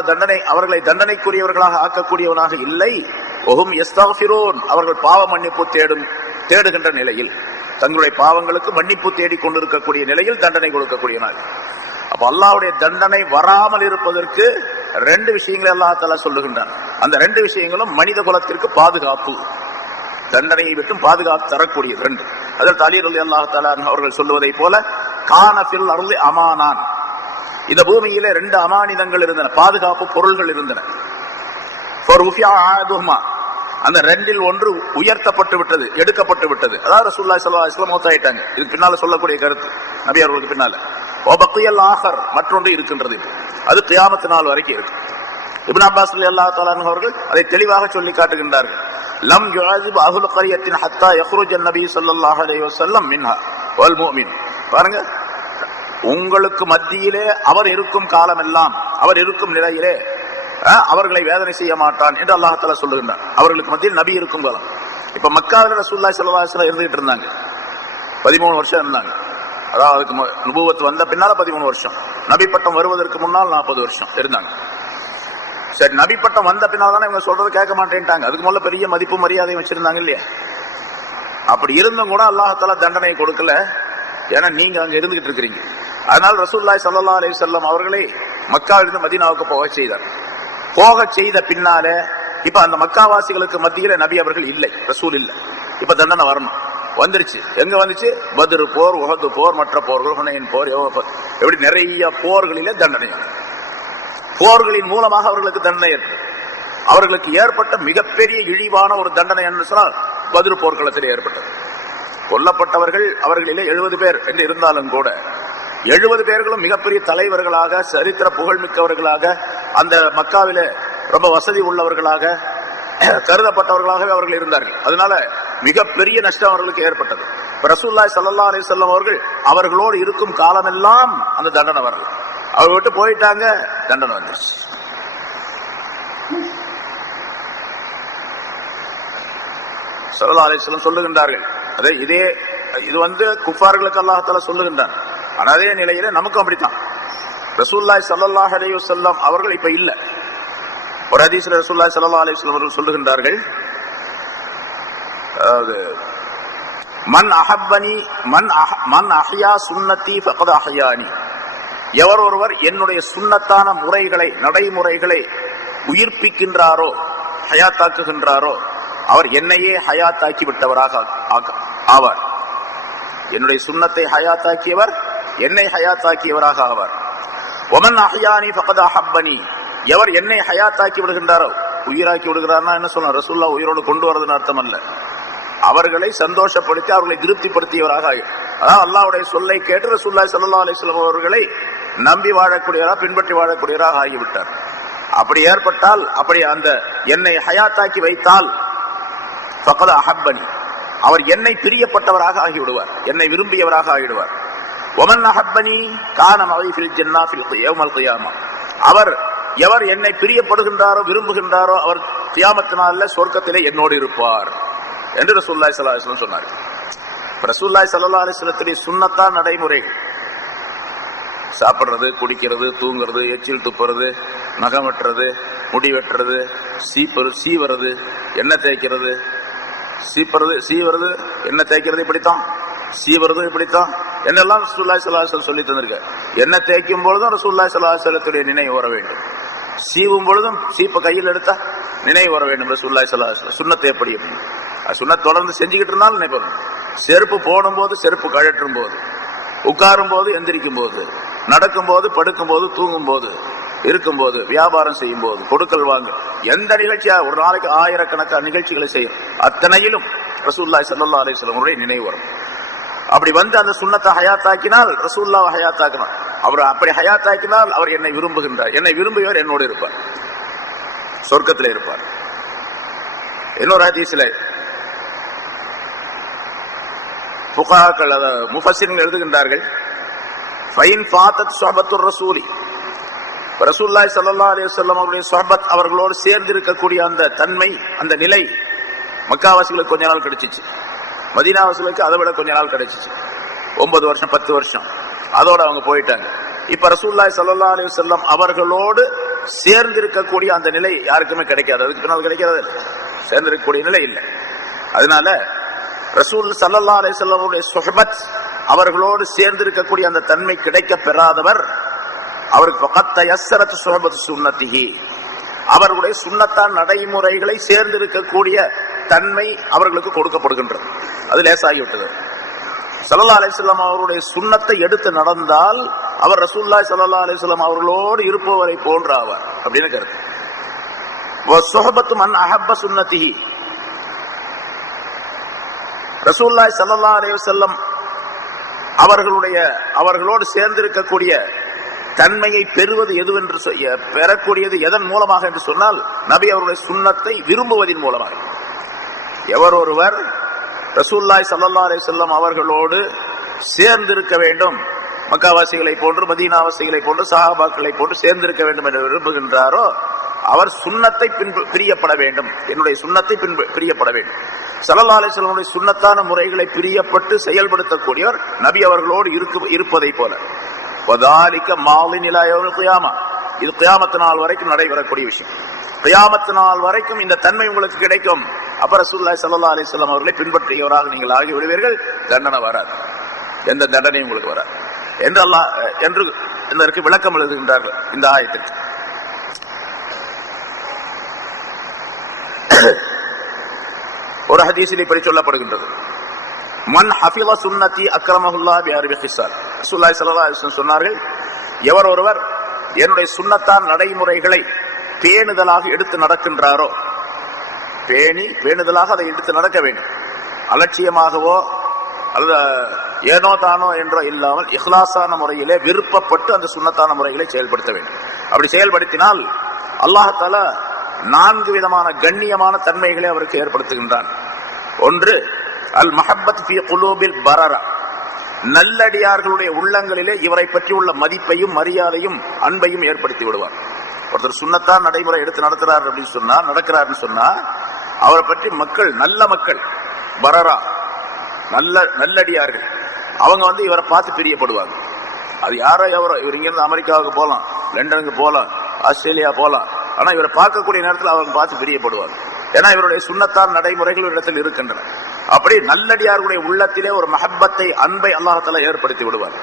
அவர்களை தண்டனைக்குரியவர்களாக ஆக்கக்கூடியவனாக இல்லை. வஹும் யஸ்தக்ஃபிரூன், அவர்கள் பாவ மன்னிப்பு தேடுகின்ற நிலையில், தங்களுடைய பாவங்களுக்கு மன்னிப்பு தேடிக் கொண்டிருக்கக்கூடிய நிலையில் தண்டனை கொடுக்கக்கூடியவனாக. அப்ப அல்லாஹ்வுடைய தண்டனை வராமல் இருப்பதற்கு 2 விஷயங்களை அல்லாஹ் தஆலா சொல்லுகின்றான். அந்த 2 விஷயங்களும் மனித குலத்திற்கு பாதுகாப்பு, தண்டனையை விட்டு பாதுகாப்பு தரக்கூடியது 2. அதற்கு அலி ரலியல்லாஹு தஆலா அவர்கள் சொல்லுவதை போல, கான ஃபில் அர்லி அமானான், இந்த பூமியிலே 2 அமானிதங்கள் இருந்தன, பாதுகாப்பு பொருள்கள் இருந்தன. அந்த 2ல் ஒன்று உயர்த்தப்பட்டு விட்டது, எடுக்கப்பட்டு விட்டது. அதாவது ரசூலுல்லாஹி ஸல்லல்லாஹு அலைஹி வஸல்லம் மௌத்தாயிட்டாங்க. இதுக்கு பின்னால சொல்லக்கூடிய கருத்து, நபி அவர்களுக்கு பின்னால வபக்கியல் ஆஹர், மற்றொன்று இருக்கின்றது. அது கியாமத் நாள் வரைக்கும் இருக்கு. இப்னு அப்பாஸ் ரலியல்லாஹு தஆலா அன்ஹு அவர்கள் அதை தெளிவாக சொல்லி காட்டுகின்றார்கள். லம் யுஅஸிபு அஹ்லு கரியத்தின் ஹத்தா யக்ருஜ நபி ஸல்லல்லாஹு அலைஹி வஸல்லம் மின்ஹா வல் முஃமின். பாருங்க, உங்களுக்கு மத்தியிலே அவர் இருக்கும் காலம் எல்லாம், அவர் இருக்கும் நிலையிலே அவர்களை வேதனை செய்ய மாட்டான் என்று அல்லாஹ் தஆலா சொல்லுகின்றார். அவர்களுக்கு மத்தியில் நபி இருக்கும் காலம். இப்ப மக்காவில் ரசூலுல்லாஹி ஸல்லல்லாஹு அலைஹி வஸல்லம் இருந்துட்டு இருந்தாங்க, 13 வருஷம் இருந்தாங்க. அதாவது அதுக்கு நுபுவத் வந்த பின்னால 13 வருஷம், நபி பட்டம் வருவதற்கு முன்னால் 40 வருஷம் இருந்தாங்க. சரி, நபி பட்டம் வந்த பின்னால் தானே இவங்க சொல்றது கேட்க மாட்டேன்ட்டாங்க. அதுக்கு முதல்ல பெரிய மதிப்பு மரியாதையும் வச்சிருந்தாங்க இல்லையா? அப்படி இருந்தும் கூட அல்லாஹ் தஆலா தண்டனை கொடுக்கல. ஏன்னா நீங்க அங்க இருந்துகிட்டு இருக்கிறீங்க. அதனால ரசூலுல்லாஹி ஸல்லல்லாஹு அலைஹி வஸல்லம் அவர்களை மக்காவிலிருந்து மதீனாவுக்கு போக செய்தார். போக செய்த பின்னால இப்ப அந்த மக்காவாசிகளுக்கு மத்தியில நபி அவர்கள் இல்லை, ரசூல் இல்லை. இப்ப தண்டனை வரணும், வந்துருச்சு. எங்க வந்துச்சு? பத்ர் போர், உஹது போர், மற்ற போர்கள், ஹுனைன் போர், எப்படி நிறைய போர்களிலே தண்டனை. போர்களின் மூலமாக அவர்களுக்கு தண்டனை ஏற்பட்டது. அவர்களுக்கு ஏற்பட்ட மிகப்பெரிய இழிவான ஒரு தண்டனை என்று சொன்னால் பத்ர் போர்க்களத்தில் ஏற்பட்டது. கொல்லப்பட்டவர்கள் அவர்களிலே 70 பேர் என்று இருந்தாலும் கூட 70 பேர்களும் மிகப்பெரிய தலைவர்களாக, சரித்திர புகழ்மிக்கவர்களாக, அந்த மக்காவில ரொம்ப வசதி உள்ளவர்களாக கருதப்பட்டவர்களாகவே அவர்கள் இருந்தார்கள். அதனால மிகப்பெரிய நஷ்டம் அவர்களுக்கு ஏற்பட்டது. ரசூலுல்லாஹி ஸல்லல்லாஹு அலைஹி வஸல்லம் அவர்கள் அவர்களோடு இருக்கும் காலமெல்லாம் அந்த தண்டனை வரல. அவர் விட்டு போயிட்டாங்க, தண்டனை வந்துச்சு. ஸல்லல்லாஹு அலைஹி வஸல்லம் சொல்லுகின்றார்கள், அதே இது குஃபார்களுக்கு அல்லாஹ் தஆலா சொல்லுகின்றான். ஆனா அதே நிலையில நமக்கும் அப்படித்தான். ரசூலுல்லாஹி ஸல்லல்லாஹு அலைஹி வஸல்லம் அவர்கள் இப்ப இல்ல. ஒரு ஹதீஸ்ல ரசூலுல்லாஹி ஸல்லல்லாஹு அலைஹி வஸல்லம் அவர்கள் சொல்லுகின்றார்கள், அதாவது மன் அஹ்யா சுன்னதி ஃபகத் அஹ்யானி, எவர் ஒருவர் என்னுடைய சுன்னத்தான முறைகளை நடைமுறைகளை உயிர்ப்பிக்கின்றாரோ ஹயாத்தாக்குகின்றாரோ அவர் என்னையே ஹயாத்தாக்கி விட்டவராக ஆவார். என்னுடைய சுன்னத்தை ஹயாத்தாக்கியவர் என்னை ஹயாத்தாக்கியவராக ஆவார். ஒமன் அஹ்யானி ஃபகத் அஹப்பனி, எவர் என்னை ஹயாத்தாக்கி விடுகின்றாரோ, உயிராக்கி விடுகிறார்னா என்ன சொல்லலாம், ரசூல்லா உயிரோடு கொண்டு வரதுன்னு அர்த்தம் அல்ல, அவர்களை சந்தோஷப்படுத்தி அவர்களை திருப்திப்படுத்தியவராக. அதாவது அல்லாஹ்வுடைய சொல்லை கேட்டு ரசூலுல்லாஹி ஸல்லல்லாஹு அலைஹி வஸல்லம் அவர்களை நம்பி வாழக்கூடியவராக பின்பற்றி வாழக்கூடியவராக ஆகிவிட்டார். அப்படி ஏற்பட்டால், அப்படி அந்த என்னை ஹயாத்தாக்கி வைத்தால் ஃபகத் அஹப்பனி, அவர் என்னை பிரியப்பட்டவராக ஆகிவிடுவார், என்னை விரும்பியவராக ஆகிவிடுவார். ஒமன் அஹப்பனி கான மஇ ஃபில் ஜன்னah ஃபில் யௌமல் கியாமா, அவர் எவர் என்னை பிரியப்படுகின்றாரோ விரும்புகின்றாரோ அவர் கியாமத் நாளில் சொர்க்கத்திலே என்னோடு இருப்பார் என்று ரசூலுல்லாஹி ஸல்லல்லாஹு அலைஹி வஸல்லம் சொன்னார். ரசூலுல்லாஹி ஸல்லல்லாஹு அலைஹி வஸல்லத்துடைய சுன்னத்தான நடைமுறைகள், சாப்பிடுறது, குடிக்கிறது, தூங்குறது, எச்சில் துப்புறது, நகம் வெட்டுறது, முடி வெட்டுறது, சீவறது, எண்ணெய் தேய்க்கிறது, சீவறது, எண்ணெய் தேய்க்கிறது இப்படித்தான், சீவறது இப்படித்தான் என்னெல்லாம் ரசூலுல்லாஹி ஸல்லல்லாஹு அலைஹி வஸல்லம் சொல்லி தந்திருக்க. எண்ணெய் தேய்க்கும் பொழுதும் ரசூலுல்லாஹி ஸல்லல்லாஹு அலைஹி வஸல்லத்துடைய நினைவு வர வேண்டும், சீவும் பொழுதும் சீப்பை கையில் எடுத்தா நினைவு வர வேண்டும். ரசூலுல்லாஹி ஸல்லல்லாஹு அலைஹி வஸல்லம் சுன்னத்தை எப்படி அப்படின்னு சுன்னத் தொடர்ந்து செஞ்சுக்கிட்டு இருந்தாலும் நினைவு வரும். செருப்பு போடும் போது, செருப்பு கழற்றும் போது, உட்காரும் போது, எந்திரிக்கும் போது, நடக்கும் போது, படுக்கும் போது, தூங்கும் போது, இருக்கும் போது, வியாபாரம் செய்யும் போது, கொடுக்கல் வாங்க, எந்த நிகழ்ச்சியா ஒரு நாளைக்கு ஆயிரக்கணக்கான நிகழ்ச்சிகளை செய்யும், அத்தனையிலும் ரசூலுல்லாஹி ஸல்லல்லாஹு அலைஹி வஸல்லம் நினைவு வரும். அப்படி வந்து அந்த சுன்னத்தை ஹயாத்தாக்கினால் ரசூலுல்லாஹ் ஹயாத்தாக்கினார். அவர் அப்படி ஹயாத்தாக்கினால் அவர் என்னை விரும்புகின்றார், என்னை விரும்பியவர் என்னோடு இருப்பார், சொர்க்கத்தில் இருப்பார். இன்னொரு ஹதீஸ்ல ஃபுகஹாக்கள் முஃபஸ்ஸிர்கள் எழுதுகின்றார்கள், ஃபைன் ஃபாதத் ஸஹபத்துர் ரசூலி, ரசூலுல்லாஹி ஸல்லல்லாஹு அலைஹி வஸல்லம் அவருடைய ஸஹபத் அவர்களோடு சேர்ந்து இருக்கக்கூடிய அந்த தன்மை, அந்த நிலை மக்காவாசிகளுக்கு கொஞ்ச நாள் கிடைச்சிச்சு, மதீனாவாசிகளுக்கு அதை விட கொஞ்ச நாள் கிடைச்சிச்சு, 9 வருஷம் 10 வருஷம் அதோட அவங்க போயிட்டாங்க. இப்ப ரசூலுல்லாஹி ஸல்லல்லாஹு அலைஹி வஸல்லம் அவர்களோடு சேர்ந்து இருக்கக்கூடிய அந்த நிலை யாருக்குமே கிடைக்காது, அதுக்கு பின்னால் கிடைக்காது, சேர்ந்து இருக்கக்கூடிய நிலை இல்லை. அதனால ரசூல் ஸல்லல்லாஹு அலைஹி வஸல்லம் அவருடைய ஸஹபத், அவர்களோடு சேர்ந்து இருக்கக்கூடிய அந்த தன்மை கிடைக்க பெறாதவர் அவருக்கு ஃபகத் தயஸ்ஸரத் ஸஹபத்து சுன்னத்திஹி, அவர்களுடைய சுன்னத்தான் நடைமுறைகளை சேர்ந்து இருக்கக்கூடிய தன்மை அவர்களுக்கு கொடுக்கப்படுகின்றது, அது லேசாகிவிட்டது. ஸல்லல்லாஹு அலைஹி வஸல்லம் அவருடைய சுன்னத்தை எடுத்து நடந்தால் அவர் ரசூலுல்லாஹி ஸல்லல்லாஹு அலைஹி வஸல்லம் அவர்களோடு இருப்பவரை போன்ற ஆவார் அப்படின்னு கருத்து. வஸஹபத்து மன் அஹப்ப சுன்னத்திஹி, ரசூலுல்லாஹி ஸல்லல்லாஹு அலைஹி வஸல்லம் அவர்களோடு சேர்ந்திருக்கக்கூடிய தன்மையை பெறுவது எதுவென்று பெறக்கூடியது எதன் மூலமாக என்று சொன்னால் நபி அவருடைய சுன்னத்தை விரும்புவதன் மூலமாக. எவர் ஒருவர் ரசூலுல்லாஹி ஸல்லல்லாஹு அலைஹி வஸல்லம் அவர்களோடு சேர்ந்திருக்க வேண்டும், மக்காவாசிகளை போன்று மதீனாவாசிகளை போன்று சஹாபாக்களை போன்று சேர்ந்திருக்க வேண்டும் என்று விரும்புகின்றாரோ அவர் சுன்னத்தை பிரியப்பட வேண்டும், என்னுடைய சுன்னத்தை பிரியப்பட வேண்டும். ஸல்லல்லாஹு அலைஹி வஸல்லம் சுன்னத்தான முறைகளை பிரியப்பட்டு செயல்படுத்தக்கூடியவர் நபி அவர்களோடு இருப்பதை போல. வதாலிக மாலின் இலா யௌமில் கியாமா, இது கியாமத் நாள் வரைக்கும் நடைபெறக்கூடிய விஷயம். கியாமத் நாள் வரைக்கும் இந்த தன்மை உங்களுக்கு கிடைக்கும். அப்ப ரசூலுல்லாஹி ஸல்லல்லாஹு அலைஹி வஸல்லம் அவர்களை பின்பற்றியவராக நீங்கள் ஆகி விடுவீர்கள், தண்டனை வராது, எந்த தண்டனையும் உங்களுக்கு வராது என்று அல்லாஹ் என்று இதற்கு விளக்கம் எழுதுகின்றார்கள் இந்த ஆயத்திற்கு. ஒரு ஹதீஸில் இப்படி சொல்லப்படுகின்றது, மன் ஹஃபிஸ சுன்னதி அக்ரமஹுல்லாஹ் பிஅர்பி ஹிஸால், ரசூலுல்லாஹி ஸல்லல்லாஹு அலைஹி வஸல்லம் சொன்னார்கள், எவர் ஒருவர் என்னுடைய சுன்னத்தான் நடைமுறைகளை பேணுதலாக எடுத்து நடக்கின்றாரோ, பேணுதலாக அதை எடுத்து நடக்க வேண்டும், அலட்சியமாகவோ அல்லது ஏனோ தானோ என்றோ இல்லாமல் இஹ்லாஸான முறையிலே விருப்பப்பட்டு அந்த சுன்னத்தான முறைகளை செயல்படுத்த வேண்டும். அப்படி செயல்படுத்தினால் அல்லாஹ் தஆலா 4 விதமான கண்ணியமான தன்மைகளை அவருக்கு ஏற்படுத்துகின்றான். ஒன்று, அல் மஹப்பத் ஃபீ குலூபில் பரரா, நல்லடியார்களுடைய உள்ளங்களிலே இவரை பற்றி உள்ள மதிப்பையும் மரியாதையும் அன்பையும் ஏற்படுத்தி விடுவார். ஒருத்தர் சுன்னத்தான் நடைமுறை எடுத்து நடத்துறாரு அப்படின்னு சொன்னா, நடக்கிறாருன்னு சொன்னா அவரை பற்றி மக்கள், நல்ல மக்கள், பரரா நல்லடியார்கள், அவங்க இவரை பார்த்து பிரியப்படுவாங்க. அது யாரோ எவரோ, இவர் இங்கிருந்து அமெரிக்காவுக்கு போகலாம், லண்டனுக்கு போகலாம், ஆஸ்திரேலியா போகலாம், ஆனா இவரை பார்க்கக்கூடிய நேரத்தில் அவங்க பார்த்து பிரியப்படுவாங்க. ஏன்னா இவருடைய சுன்னத்தான் நடைமுறைகள் ஒரு இடத்தில் இருக்கின்றன. அப்படி நல்லடியாருடைய உள்ளத்திலே ஒரு மஹப்பத்தை, அன்பை அல்லாஹ் தஆலா ஏற்படுத்தி விடுவார்.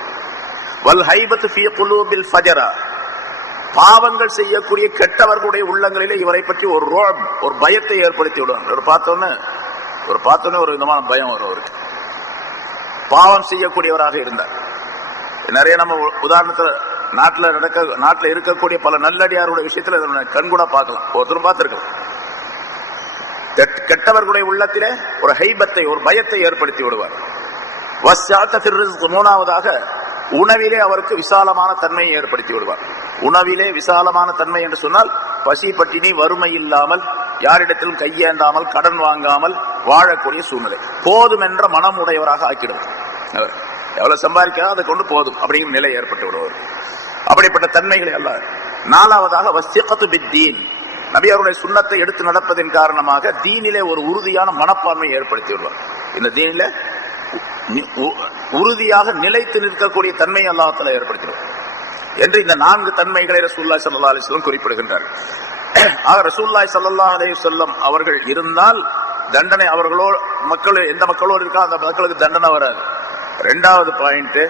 வல் ஹைபத்து ஃபீ குலூபில் ஃபஜரா, பாவங்கள் செய்யக்கூடிய கெட்டவர்களுடைய உள்ளங்களிலே இவரை பற்றி ஒரு ரோப், ஒரு பயத்தை ஏற்படுத்தி விடுவார். ஒரு பார்த்தோன்னே ஒரு விதமான பயம் வரும் அவருக்கு. பாவம் செய்யக்கூடியவராக இருந்தார். நிறைய நம்ம உதாரணத்துல நாட்டில் இருக்கக்கூடிய பல நல்லடியாருடைய விஷயத்துல கண்கூட பார்க்கலாம், ஒருத்தரும் பார்த்திருக்கலாம். கெட்டவர்களுடைய உள்ளத்திலே ஒரு ஹைபத்தை, ஒரு பயத்தை ஏற்படுத்தி விடுவார். மூணாவதாக உணவிலே அவருக்கு விசாலமான தன்மையை ஏற்படுத்தி விடுவார். உணவிலே விசாலமான தன்மை என்று சொன்னால் பசி பட்டினி வறுமை இல்லாமல், யாரிடத்திலும் கையேந்தாமல், கடன் வாங்காமல் வாழக்கூடிய சூழ்நிலை, போதும் என்ற மனம் உடையவராக ஆக்கிடுவார். அவர் எவ்வளவு சம்பாதிக்கிறார் அதை கொண்டு போதும் அப்படிங்கிற நிலை ஏற்பட்டு விடுவார். அப்படிப்பட்ட தன்மைகளை அல்ல. நாலாவதாக வஸ்திகத்து பித்தீன், நபி அவருடைய சுன்னத்தை எடுத்து நடப்பதன் காரணமாக தீனிலே ஒரு உறுதியான மனப்பான்மை ஏற்படுத்தி விடுவார். இந்த தீனிலே உறுதியாக நிலைத்து நிற்கக்கூடிய தன்மை அல்லாஹ் தஆலா ஏற்படுத்திடுவார் என்று இந்த 4 தன்மைகளை ரசூலுல்லாஹி ஸல்லல்லாஹு அலைஹி வஸல்லம் குறிப்பிடுகின்றார். ஆக ரசூலுல்லாஹி ஸல்லல்லாஹு அலைஹி வஸல்லம் அவர்கள் இருந்தால் தண்டனை அவர்களோ மக்கள் எந்த மக்களோடு இருக்கா அந்த மக்களுக்கு தண்டனை வராது. 2வது பாயிண்ட்,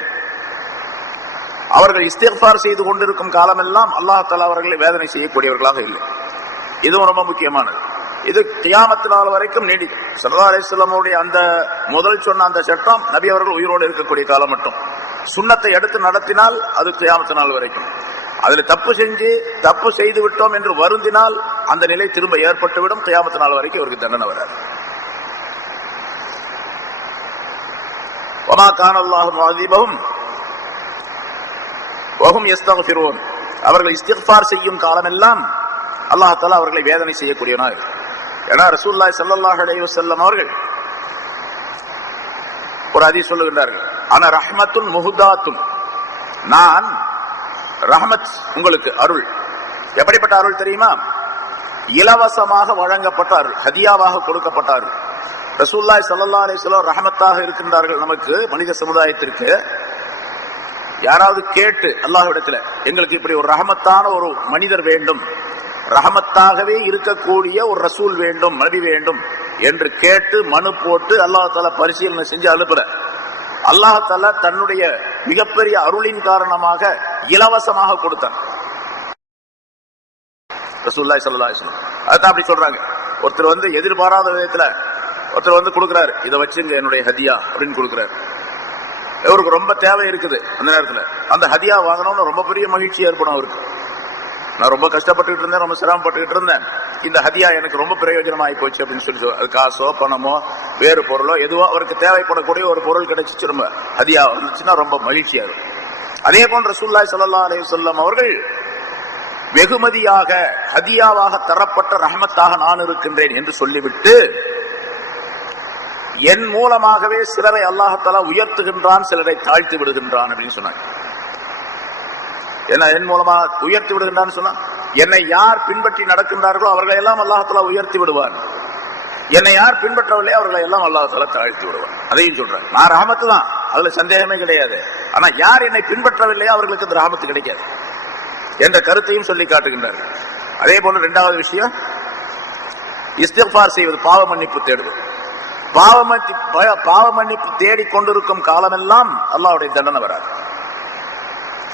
அவர்கள் இஸ்திக்ஃபார் செய்து கொண்டிருக்கும் காலமெல்லாம் அல்லாஹ் தஆலா அவர்களை வேதனை செய்யக்கூடியவர்களாக இல்லை. இதுவும் ரொம்ப முக்கியமானது. இது கியாமத் நாள் வரைக்கும் நீடிக்கும். ஸல்லல்லாஹு அலைஹி வஸல்லம் அந்த முதல் சொன்ன அந்த சட்டம் நபி அவர்கள் உயிரோடு இருக்கக்கூடிய காலம் மட்டும். சுன்னத்தை எடுத்து நடத்தினால் அது கியாமத் நாள் வரைக்கும். அதுல தப்பு செய்து விட்டோம் என்று வருந்தினால் அந்த நிலை திரும்ப ஏற்பட்டுவிடும். கியாமத் நாள் வரைக்கும் அவருக்கு தண்டனை வராது. வமா கான அல்லாஹு முஅஸிபஹும் வஹும் யஸ்தக்ஃபிரூன், அவர்கள் இஸ்திக்ஃபார் செய்யும் காலமெல்லாம் அல்லாஹ் தஆலா அவர்களை வேதனை செய்யக்கூடியவனாக. ஏன்னா ரசூலுல்லாஹி ஸல்லல்லாஹு அலைஹி வஸல்லம் அவர்கள் ஒரு ஹதீஸ் சொல்லுகின்றார்கள், அன ரஹ்மத்துன் முஹதாத்துன், நான் ரஹ்மத், உங்களுக்கு அருள். எப்படிப்பட்ட அருள் தெரியுமா? இலவசமாக வழங்கப்பட்ட அருள், ஹதியாவாக கொடுக்கப்பட்ட அருள். ரசூலுல்லாஹி ஸல்லல்லாஹு அலைஹி வஸல்லம் ரஹ்மத்தாக இருக்கின்றார்கள் நமக்கு, மனித சமுதாயத்திற்கு. யாராவது கேட்டு அல்லாஹ்விடத்துல எங்களுக்கு இப்படி ஒரு ரஹமத்தான ஒரு மனிதர் வேண்டும், ரஹமத்தாகவே இருக்கக்கூடிய ஒரு ரசூல் வேண்டும், நபி வேண்டும் என்று கேட்டு மனு போட்டு அல்லாஹ் தஆலா பரிசீலனை செஞ்சு அனுப்புற, அல்லாஹ் தஆலா தன்னுடைய மிகப்பெரிய அருளின் காரணமாக இலவசமாக கொடுத்தார் ரசூலுல்லாஹி ஸல்லல்லாஹு அலைஹி வஸல்லம். அதான் அப்படி சொல்றாங்க. ஒருத்தர் எதிர்பாராத விதத்துல ஒருத்தர் கொடுக்கிறாரு, இதை வச்சுங்க என்னுடைய ஹதியா அப்படின்னு கொடுக்கிறாரு. இவருக்கு ரொம்ப தேவை இருக்குது. அந்த நேரத்துல அந்த ஹதியா வாங்கணும்னு ரொம்ப பெரிய மகிழ்ச்சி ஏற்படும் அவருக்கு. நான் ரொம்ப கஷ்டப்பட்டுக்கிட்டு இருந்தேன், ரொம்ப சிரமப்பட்டுக்கிட்டு இருந்தேன், இந்த ஹதியா எனக்கு ரொம்ப பிரயோஜனமாகி போச்சு அப்படின்னு சொல்லி, அது காசோ பணமோ வேறு பொருளோ எதுவோ அவருக்கு தேவைப்படக்கூடிய ஒரு பொருள் கிடைச்சிச்சு, ரொம்ப ஹதியா வந்துச்சுன்னா ரொம்ப மகிழ்ச்சியா இருக்கும். அதே போன்ற ரசூலுல்லாஹி ஸல்லல்லாஹு அலைஹி வஸல்லம் அவர்கள் வெகுமதியாக ஹதியாவாக தரப்பட்ட ரஹமத்தாக நான் இருக்கின்றேன் என்று சொல்லிவிட்டு, என் மூலமாகவே சிலரை அல்லாஹ் தஆலா உயர்த்துகின்றான், சிலரை தாழ்த்தி விடுகின்றான் அப்படின்னு சொன்னாங்க. என்ன என் மூலமா உயர்த்தி விடுகின்றான்னு சொன்னா, என்னை யார் பின்பற்றி நடக்கின்றார்களோ அவர்களை எல்லாம் அல்லாஹ் தஆலா உயர்த்தி விடுவார், என்னை யார் பின்பற்றவில்லை அவர்களை எல்லாம் அல்லாஹ் தஆலா தாழ்த்தி விடுவார். அதையும் சொல்றாங்க. நான் ரஹமத்து தான், அதுல சந்தேகமே கிடையாது. ஆனா யார் என்னை பின்பற்றவில்லையோ அவர்களுக்கு அந்த ரஹமத்து கிடைக்காது என்ற கருத்தையும் சொல்லி காட்டுகின்றார்கள். அதே போல 2வது விஷயம், இஸ்திக்ஃபார் செய்வது, பாவ மன்னிப்பு தேடுவது. பாவ மன்னிப்பு தேடிக் கொண்டிருக்கும் காலமெல்லாம் அல்லாஹ்வுடைய தண்டனை வராது.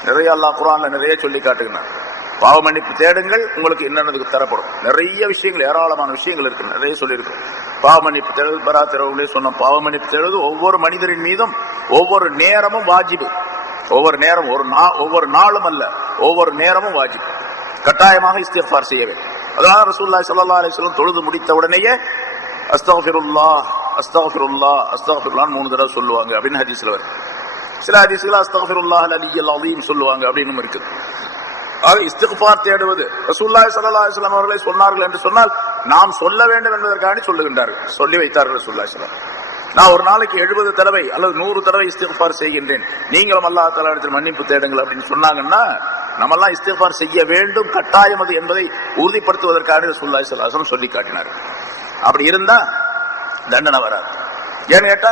நிறைய அல்லாஹ் குர்ஆன்ல நிறைய சொல்லி காட்டுகிறார். பாவ மன்னிப்பு தேடுங்கள், உங்களுக்கு என்னென்னதுக்கு தரப்படும். நிறைய விஷயங்கள், ஏராளமான விஷயங்கள் இருக்கு, நிறைய சொல்லியிருக்கு. பாவ மன்னிப்பு தேடுவது, பராத்திரவுகளே சொன்ன பாவ மன்னிப்பு தேடுவது ஒவ்வொரு மனிதரின் மீதும் ஒவ்வொரு நேரமும் வாஜிபு. ஒவ்வொரு நேரம், ஒவ்வொரு நாளும் அல்ல, ஒவ்வொரு நேரமும் வாஜிபு. கட்டாயமாக இஸ்திக்ஃபார் செய்ய வேண்டும். அதனால ரசூலுல்லாஹி ஸல்லல்லாஹு அலைஹி வஸல்லம் தொழுது முடித்த உடனேயே அஸ்தக்ஃபிருல்லாஹ் அஸ்தக்ஃபிருல்லாஹ் அஸ்தக்ஃபிருல்லாஹ் 3 தடவை சொல்லுவாங்க அப்படின்னு ஹதீஸ்ல வருது. சில ஹதீஸ்கள் அஸ்தக்ஃபிருல்லாஹ் அல்-அலிய்யுல் அஸீம் சொல்லுவாங்க அப்படின்னு இருக்குது. ஆக இஸ்திக்ஃபார் தேடுவது ரசூலுல்லாஹி ஸல்லல்லாஹு அலைஹி வஸல்லம் அவர்களே சொன்னார்கள் என்று சொன்னால் நாம் சொல்ல வேண்டும் என்பதற்காக சொல்லுகின்றார்கள், சொல்லி வைத்தார்கள் ரசூலுல்லாஹி ஸல்லல்லாஹு அலைஹி வஸல்லம். நான் ஒரு நாளைக்கு 70 தடவை அல்லது 100 தடவை இஸ்திக்ஃபார் செய்கின்றேன், நீங்களும் அல்லாஹ் தஆலா இடத்தில் மன்னிப்பு தேடுங்கள் அப்படின்னு சொன்னாங்கன்னா, நம்மெல்லாம் இஸ்திக்ஃபார் செய்ய வேண்டும், கட்டாயம் அது என்பதை உறுதிப்படுத்துவதற்காக ரசூலுல்லாஹி ஸல்லல்லாஹு அலைஹி வஸல்லம் சொல்லி காட்டினார்கள். அப்படி இருந்தா தண்டனை வராது. ஏன்னு கேட்டா,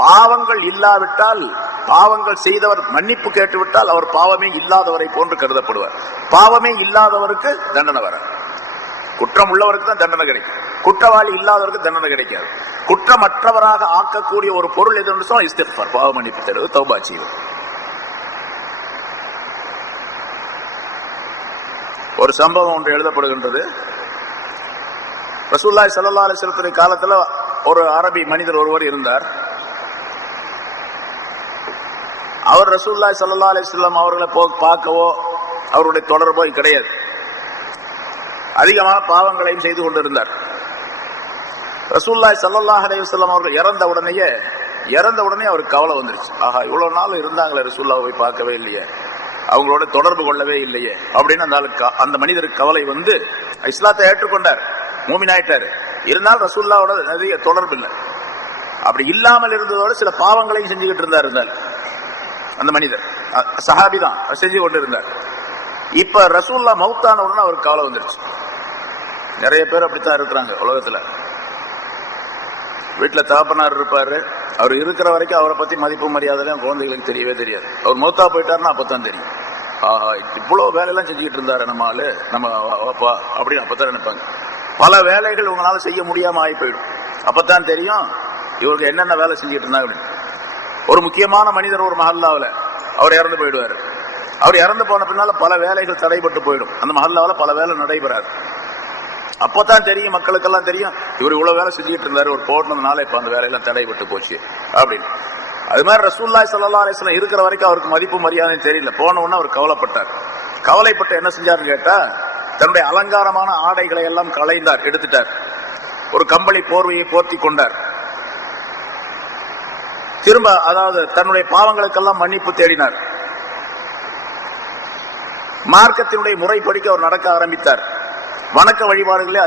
பாவங்கள் இல்லாவிட்டால், பாவங்கள் செய்தவர் மன்னிப்பு கேட்டுவிட்டால் அவர் பாவமே இல்லாதவரை போன்று கருதப்படுவார். பாவமே இல்லாதவருக்கு தண்டனை வராது. குற்றம் உள்ளவருக்கு தான் தண்டனை கிடைக்கும், குற்றவாளி இல்லாதவருக்கு தண்டனை கிடைக்காது. குற்றமற்றவராக ஆக்கக்கூடிய ஒரு பொருள் எது என்று சொன்னால் இஸ்திக்ஃபார், பாவ மன்னிப்பு தேடுவது, தௌபா செய்வது. ஒரு சம்பவம் ஒன்று எழுதப்படுகின்றது. ரசூலுல்லாஹி ஸல்லல்லாஹு அலைஹி வஸல்லம் காலத்துல ஒரு அரபி மனிதர் ஒருவர் இருந்தார். அவர் ரசூலுல்லாஹி ஸல்லல்லாஹு அலைஹி வஸல்லம் அவர்களை பார்க்கவோ அவருடைய தொடர்போ கிடையாது. அதிகமாக பாவங்களையும் செய்து கொண்டிருந்தார். ரசூலுல்லாஹி ஸல்லல்லாஹு அலைஹி வஸல்லம் அவர்கள் இறந்த உடனே அவருக்கு கவலை வந்துருச்சு. ஆஹா, இவ்வளவு நாள் இருந்தாங்களே, ரசூலுல்லாஹை போய் பார்க்கவே இல்லையே, அவங்களோட தொடர்பு கொள்ளவே இல்லையே அப்படின்னு அந்த மனிதருக்கு கவலை வந்து இஸ்லாத்தை ஏற்றுக்கொண்டார், மூமின் ஆயிட்டாரு. இருந்தாலும் ரசூலுல்லாஹோட நிறைய தொடர்பு இல்லை. அப்படி இல்லாமல் இருந்ததோட சில பாவங்களையும் செஞ்சுக்கிட்டு இருந்தார் அந்த மனிதர். சஹாபி தான், செஞ்சு கொண்டு இருந்தார். இப்ப ரசூலுல்லாஹ் மௌத்தான உடனே அவருக்கு கவலை வந்துருச்சு. நிறைய பேர் அப்படித்தான் இருக்கிறாங்க உலகத்துல. வீட்டுல தகப்பனார் இருப்பாரு, அவர் இருக்கிற வரைக்கும் அவரை பத்தி மதிப்பு மரியாதைலாம் குழந்தைகளுக்கு தெரியவே தெரியாது. அவர் மௌத்தா போயிட்டாருன்னா அப்பதான் தெரியும். ஆஹா, இவ்வளவு வேலையெல்லாம் செஞ்சுக்கிட்டு இருந்தாரு நம்ம ஆளு, நம்ம அப்பா அப்படின்னு அப்பதான் நினைப்பாங்க. பல வேலைகள் உங்களால செய்ய முடியாம ஆகி போயிடும். அப்பதான் தெரியும் இவருக்கு என்னென்ன வேலை செஞ்சுட்டு இருந்தாங்க. ஒரு முக்கியமான மனிதர் ஒரு மஹல்லாவுல அவர் இறந்து போயிடுவாரு. அவர் இறந்து போன பின்னால பல வேலைகள் தடைபட்டு போயிடும். அந்த மஹல்லாவுல பல வேலை நடைபெறாது. அப்பதான் தெரியும், மக்களுக்கெல்லாம் தெரியும் இவர் இவ்வளவு வேலை செஞ்சுட்டு இருந்தாரு, ஒரு போட்டதுனால இப்ப அந்த வேலையெல்லாம் தடைபட்டு போச்சு அப்படின்னு. அது மாதிரி ரசூலுல்லாஹி ஸல்லல்லாஹு அலைஹி வஸல்லம் இருக்கிற வரைக்கும் அவருக்கு மதிப்பு மரியாதையும் தெரியல. போன உடனே அவர் கவலைப்பட்டார். கவலைப்பட்டு என்ன செஞ்சாருன்னு கேட்டா, தன்னுடைய அலங்காரமான ஆடைகளை எல்லாம் களைந்தார், எடுத்துட்டார். ஒரு கம்பளி போர்வையை போர்த்தி கொண்டார். திரும்ப அதாவது தன்னுடைய பாவங்களுக்கெல்லாம் மன்னிப்பு தேடினார். மார்க்கத்தினுடைய முறைப்படிக்கு அவர் நடக்க ஆரம்பித்தார். வணக்க வழிபாடுகளே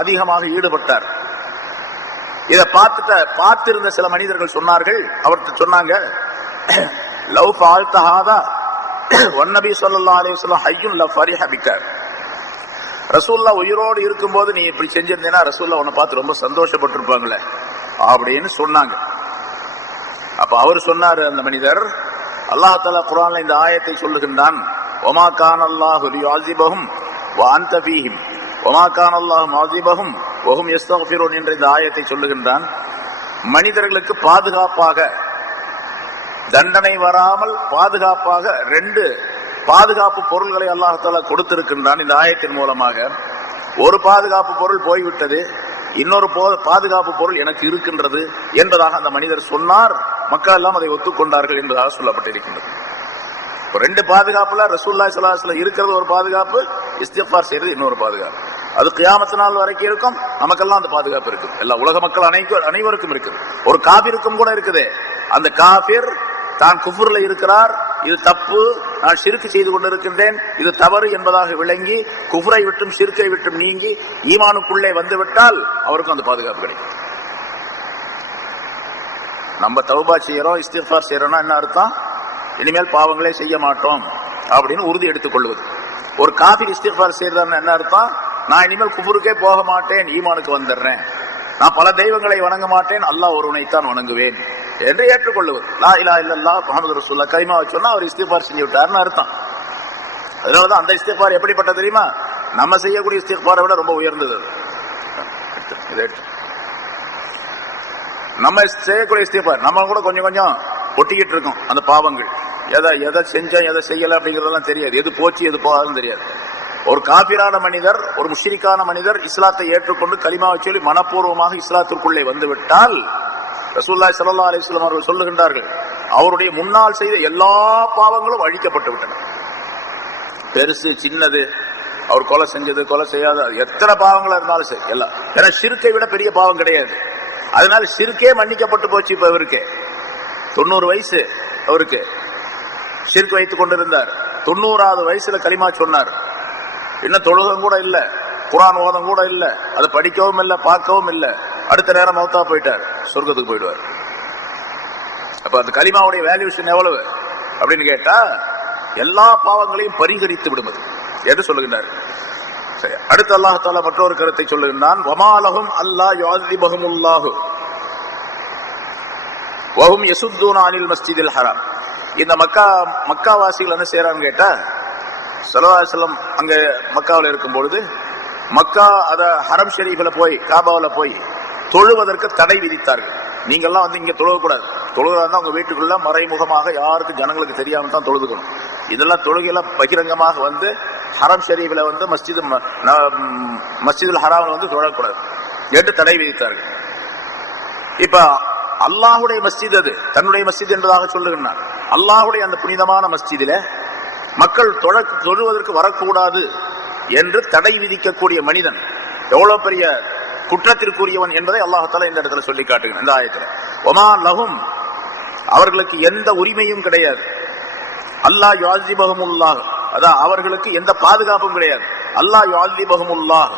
அதிகமாக ஈடுபட்டார். இதை பார்த்திருந்த சில மனிதர்கள் சொன்னார்கள், அவர்கிட்ட சொன்னாங்க, லவ் ஃபஅல்த ஹாதா வன்னபி ஸல்லல்லாஹு அலைஹி வஸல்லம் ஹய்யுன் லஃபரிஹ பிக. ரசூலுல்லாஹ் உயிரோடு இருக்கும்போது நீ இப்படி செஞ்சிருந்தேன்னா ரசூலுல்லாஹ் உன்னை பார்த்து ரொம்ப சந்தோஷப்பட்டிருப்பாங்களே அப்படின்னு சொன்னாங்க. அப்ப அவர் சொன்னாரு, அந்த மனிதர், அல்லாஹ் தஆலா குர்ஆன்ல இந்த ஆயத்தை சொல்லுகின்றான், வமா கான அல்லாஹு லியுஅஸிபஹும் வ அன்த ஃபீஹிம் வமா கான அல்லாஹு முஅஸிபஹும் வ ஹும் யஸ்தக்ஃபிரூன் என்ற இந்த ஆயத்தை சொல்லுகின்றான். மனிதர்களுக்கு பாதுகாப்பாக, தண்டனை வராமல் பாதுகாப்பாக 2 பாதுகாப்பு பொருள்களை அல்லாஹ் தஆலா கொடுத்திருக்கின்றான் இந்த ஆயத்தின் மூலமாக. ஒரு பாதுகாப்பு பொருள் போய்விட்டது, இன்னொரு பாதுகாப்பு பொருள் எனக்கு இருக்கின்றது என்பதாக அந்த மனிதர் சொன்னார். மக்கள் எல்லாம் அதை ஒத்துக்கொண்டார்கள் என்பதாக சொல்லப்பட்டிருக்கின்றது. 2 பாதுகாப்புல ரசூலுல்லாஹி ஸல்லல்லாஹு அலைஹி வஸல்லம் இருக்கிறது ஒரு பாதுகாப்பு, இஸ்திக்ஃபார் செய்யறது இன்னொரு பாதுகாப்பு. அது கியாமத் நாள் வரைக்கும் இருக்கும். நமக்கெல்லாம் அந்த பாதுகாப்பு இருக்கு. எல்லா உலக மக்கள் அனைவருக்கும் இருக்கு. ஒரு காபிருக்கும் கூட இருக்குது. அந்த காபிர் தான் குஃப்ர்ல இருக்கிறார், இது தப்பு, நான் ஷிர்க் செய்து கொண்டிருக்கின்றேன், இது தவறு என்பதாக விளங்கி குஃப்ரை விட்டும் ஷிர்க்கை விட்டும் நீங்கி ஈமானுக்குள்ளே வந்துவிட்டால் அவருக்கும் அந்த பாதுகாப்பு கிடைக்கும். நம்ம தௌபா செய்யறோம், இஸ்திக்ஃபார் செய்யறோம்னா என்ன அர்த்தம்? இனிமேல் பாவங்களே செய்ய மாட்டோம் அப்படின்னு உறுதி எடுத்துக் கொள்வது. ஒரு காஃபிர் இஸ்திக்ஃபார் செய்யறதுன்னு என்ன அர்த்தம்? நான் இனிமேல் குஃப்ருக்கே போக மாட்டேன், ஈமானுக்கு வந்துடுறேன், நான் பல தெய்வங்களை வணங்க மாட்டேன், அல்லாஹ் ஒருவனைத்தான் வணங்குவேன் என்று ஏற்றுக்கொள்ளுவது. லா இலாஹ இல்லல்லாஹ் முஹம்மது ரசூலுல்லாஹ் கலிமா சொன்னா அவர் இஸ்திக்ஃபார் செஞ்சு விட்டார்னு அர்த்தம். அதனாலதான் அந்த இஸ்திக்ஃபார் எப்படிப்பட்ட தெரியுமா? நம்ம செய்யக்கூடிய இஸ்திக்ஃபாரை விட ரொம்ப உயர்ந்தது. நம்ம செய்யக்கூடிய இஸ்திக்ஃபார் நம்ம கூட கொஞ்சம் கொஞ்சம் ஒட்டிக்கிட்டு இருக்கோம். அந்த பாவங்கள் எதை செஞ்சோம் எதை செய்யல அப்படிங்கறதெல்லாம் தெரியாது, எது போச்சு எது போகாதுன்னு தெரியாது. ஒரு காபிரான மனிதர், ஒரு முஷ்ரிக்கான மனிதர் இஸ்லாத்தை ஏற்றுக்கொண்டு கலிமாவை சொல்லி மனப்பூர்வமாக இஸ்லாத்திற்குள்ளே வந்துவிட்டால் ரசூலுல்லாஹி ஸல்லல்லாஹு அலைஹி வஸல்லம் அவர்கள் சொல்லுகின்றார்கள், அவருடைய முன்னால் செய்த எல்லா பாவங்களும் அழிக்கப்பட்டு விட்டன. பெருசு சின்னது, அவர் கொலை செஞ்சது கொலை செய்யாத எத்தனை பாவங்களா இருந்தாலும் சரி எல்லாம். ஏன்னா ஷிர்க்கை விட பெரிய பாவம் கிடையாது. அதனால ஷிர்க்கே மன்னிக்கப்பட்டு போச்சு. இப்ப இவருக்கு 90 வயசு, அவருக்கு ஷிர்க் வைத்துக் கொண்டிருந்தார். 90வது வயசுல கலிமா சொன்னார். இன்னும் தொழுகம் கூட இல்ல, குர்ஆன் ஓதம் கூட இல்ல, அதை படிக்கவும் இல்ல, பார்க்கவும் இல்ல. அடுத்த நேரம் மௌத்தா போயிட்டார், சொர்க்கத்துக்கு போயிடுவார். அப்ப அந்த கலிமாவுடைய வேல்யூஷன் எவ்வளவு அப்படின்னு கேட்டா, எல்லா பாவங்களையும் பரிகரித்து விடுவது என்று சொல்லுகின்றார். சரி, அடுத்து அல்லாஹ் தஆலா மற்றொரு கருத்தை சொல்லுகின்றான், வமாலஹும் அல்லா யுஅஸிபஹுமுல்லாஹு வஹும் யசுத்தூன அனில் மஸ்ஜிதில் ஹராம். இந்த மக்காவாசிகள் என்ன செய்யறான்னு கேட்டா, ஸல்லல்லாஹு அலைஹி வஸல்லம் அங்க மக்காவில் இருக்கும் பொழுது மக்கா அத ஹரம் ஷெரீஃபில் போய் காபாவில் போய் தொழுவதற்கு தடை விதித்தார்கள். நீங்கள்லாம் வந்து இங்க தொழுகக்கூடாது, தொழுகிறதா உங்க வீட்டுக்குள்ள மறைமுகமாக யாருக்கு ஜனங்களுக்கு தெரியாம தான் தொழுதுக்கணும். இதெல்லாம் தொழுகையெல்லாம் பகிரங்கமாக வந்து ஹரம் ஷெரீஃபில் வந்து மஸ்ஜிதுல் ஹராமில் வந்து தொழக்கூடாது என்று தடை விதித்தார்கள். இப்ப அல்லாஹுடைய மஸ்ஜித், அது தன்னுடைய மஸ்ஜித் என்பதாக சொல்லுகிறார். அல்லாஹுடைய அந்த புனிதமான மஸ்ஜிதில மக்கள் தொழுவதற்கு வரக்கூடாது என்று தடை விதிக்கக்கூடிய மனிதன் எவ்வளவு பெரிய குற்றத்திற்குரியவன் என்பதை அல்லாஹ் இந்த இடத்துல சொல்லி காட்டுகிறான். இந்த ஆயத்துல ஒமா லஹும், அவர்களுக்கு எந்த உரிமையும் கிடையாது. அல்லாஹ் யுஅஸிபஹுமுல்லாஹ், அதான் அவர்களுக்கு எந்த பாதுகாப்பும் கிடையாது. அல்லாஹ் யுஅஸிபஹுமுல்லாஹ்,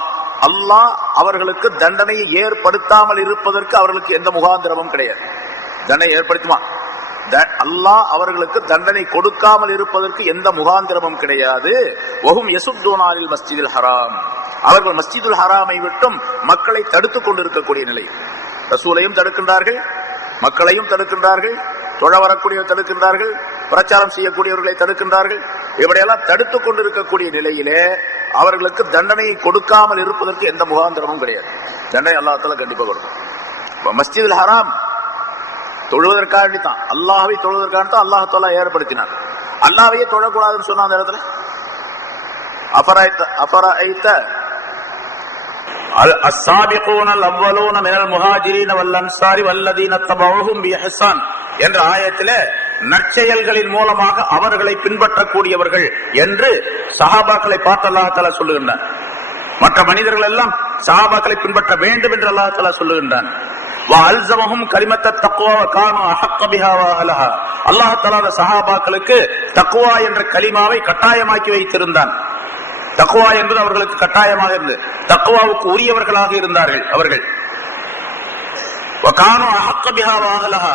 அல்லாஹ் அவர்களுக்கு தண்டனையை ஏற்படுத்தாமல் இருப்பதற்கு அவர்களுக்கு எந்த முகாந்திரமும் கிடையாது. தண்டனை ஏற்படுத்துமா? அல்லாஹ் அவர்களுக்கு தண்டனை கொடுக்காமல் இருப்பதற்கு எந்த முகாந்திரமும் கிடையாது. வஹும் யசுத்தூனாலில் மஸ்ஜிதுல் ஹராம், அவர்கள் மஸ்ஜிதுல் ஹராமை விட்டும் மக்களை தடுத்துக் கொண்டிருக்கக்கூடிய நிலை. ரசூலையும் தடுக்கின்றார்கள், மக்களையும் தடுக்கின்றார்கள், தொழ வரக்கூடியவர் தடுக்கின்றார்கள், பிரச்சாரம் செய்யக்கூடியவர்களை தடுக்கின்றார்கள். இப்படியெல்லாம் தடுத்துக் கொண்டிருக்கக்கூடிய நிலையிலே அவர்களுக்கு தண்டனையை கொடுக்காமல் இருப்பதற்கு எந்த முகாந்திரமும் கிடையாது. தண்டனை அல்லாஹ் தஆலா கண்டிப்பாக கொடுக்கும். மஸ்ஜிதுல் ஹராம் தொழுவதற்காக தான், அல்லாஹ்வை தொழுவதற்காக தான் அல்லாஹ் தஆலா ஏற்படுத்தினார். அல்லாஹ்வையே தொழக்கூடாதுன்னு சொன்ன அந்த இடத்துல அஃபரஐத السابقون الاولون من المهاجرين والانصار والذين تبعوهم باحسان என்ற ஆயத்திலே நற்செயல்களின் மூலமாக அவர்களை பின்பற்றக்கூடியவர்கள் என்று சஹாபாக்களை பார்த்து அல்லாஹ் தஆலா சொல்லுகின்றான். மற்ற மனிதர்கள் எல்லாம் சஹாபாக்களை பின்பற்ற வேண்டும் என்று அல்லாஹ் தஆலா சொல்லுகின்றான். வஅல்ஸமஹும் கலிமத்த தக்வா வகானு அஹக்க பிஹா வஅலஹா, அல்லாஹ் தஆலா சஹாபாக்களுக்கு தக்வா என்ற கலிமாவை கட்டாயமாக்கி வைத்திருந்தான். தக்வா என்பது அவர்களுக்கு கட்டாயமாக இருந்தது. தக்வாவுக்கு உரியவர்களாக இருந்தார்கள் அவர்கள். வகானு அஹக்க பிஹா வஅலஹா,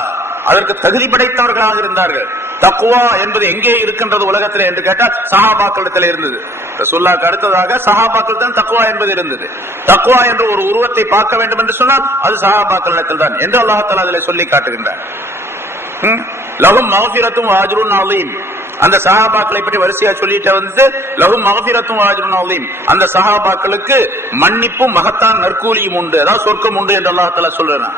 அதற்கு தகுதி படைத்தவர்களாக இருந்தார்கள். தக்வா என்பது எங்கே இருக்கின்றது உலகத்தில் என்று கேட்டால் சஹாபாக்களிடத்தில் இருந்தது. ரசூலுல்லாஹ்வுக்கு அடுத்ததாக சஹாபாக்கள் தான் தக்வா என்பது இருந்தது. தக்வா என்ற ஒரு உருவத்தை பார்க்க வேண்டும் என்று சொன்னால் அது சஹாபாக்களிடத்தில் தான் என்று அல்லாஹ் தஆலா அதில் சொல்லி காட்டுகின்றார். லஹும் மக்ஃபிரத்தும் வஅஜ்ருன் அலீம், அந்த சஹாபாக்களை பற்றி வரிசையா சொல்லிட்டு வந்து லஹும் மக்ஃபிரத்தும் வஅஜ்ருன் அலீம், அந்த சஹாபாக்களுக்கு மன்னிப்பும் மகத்தான் நற்கூலியும் உண்டு, அதாவது சொர்க்கம் உண்டு என்று அல்லாஹ் தஆலா சொல்றான்.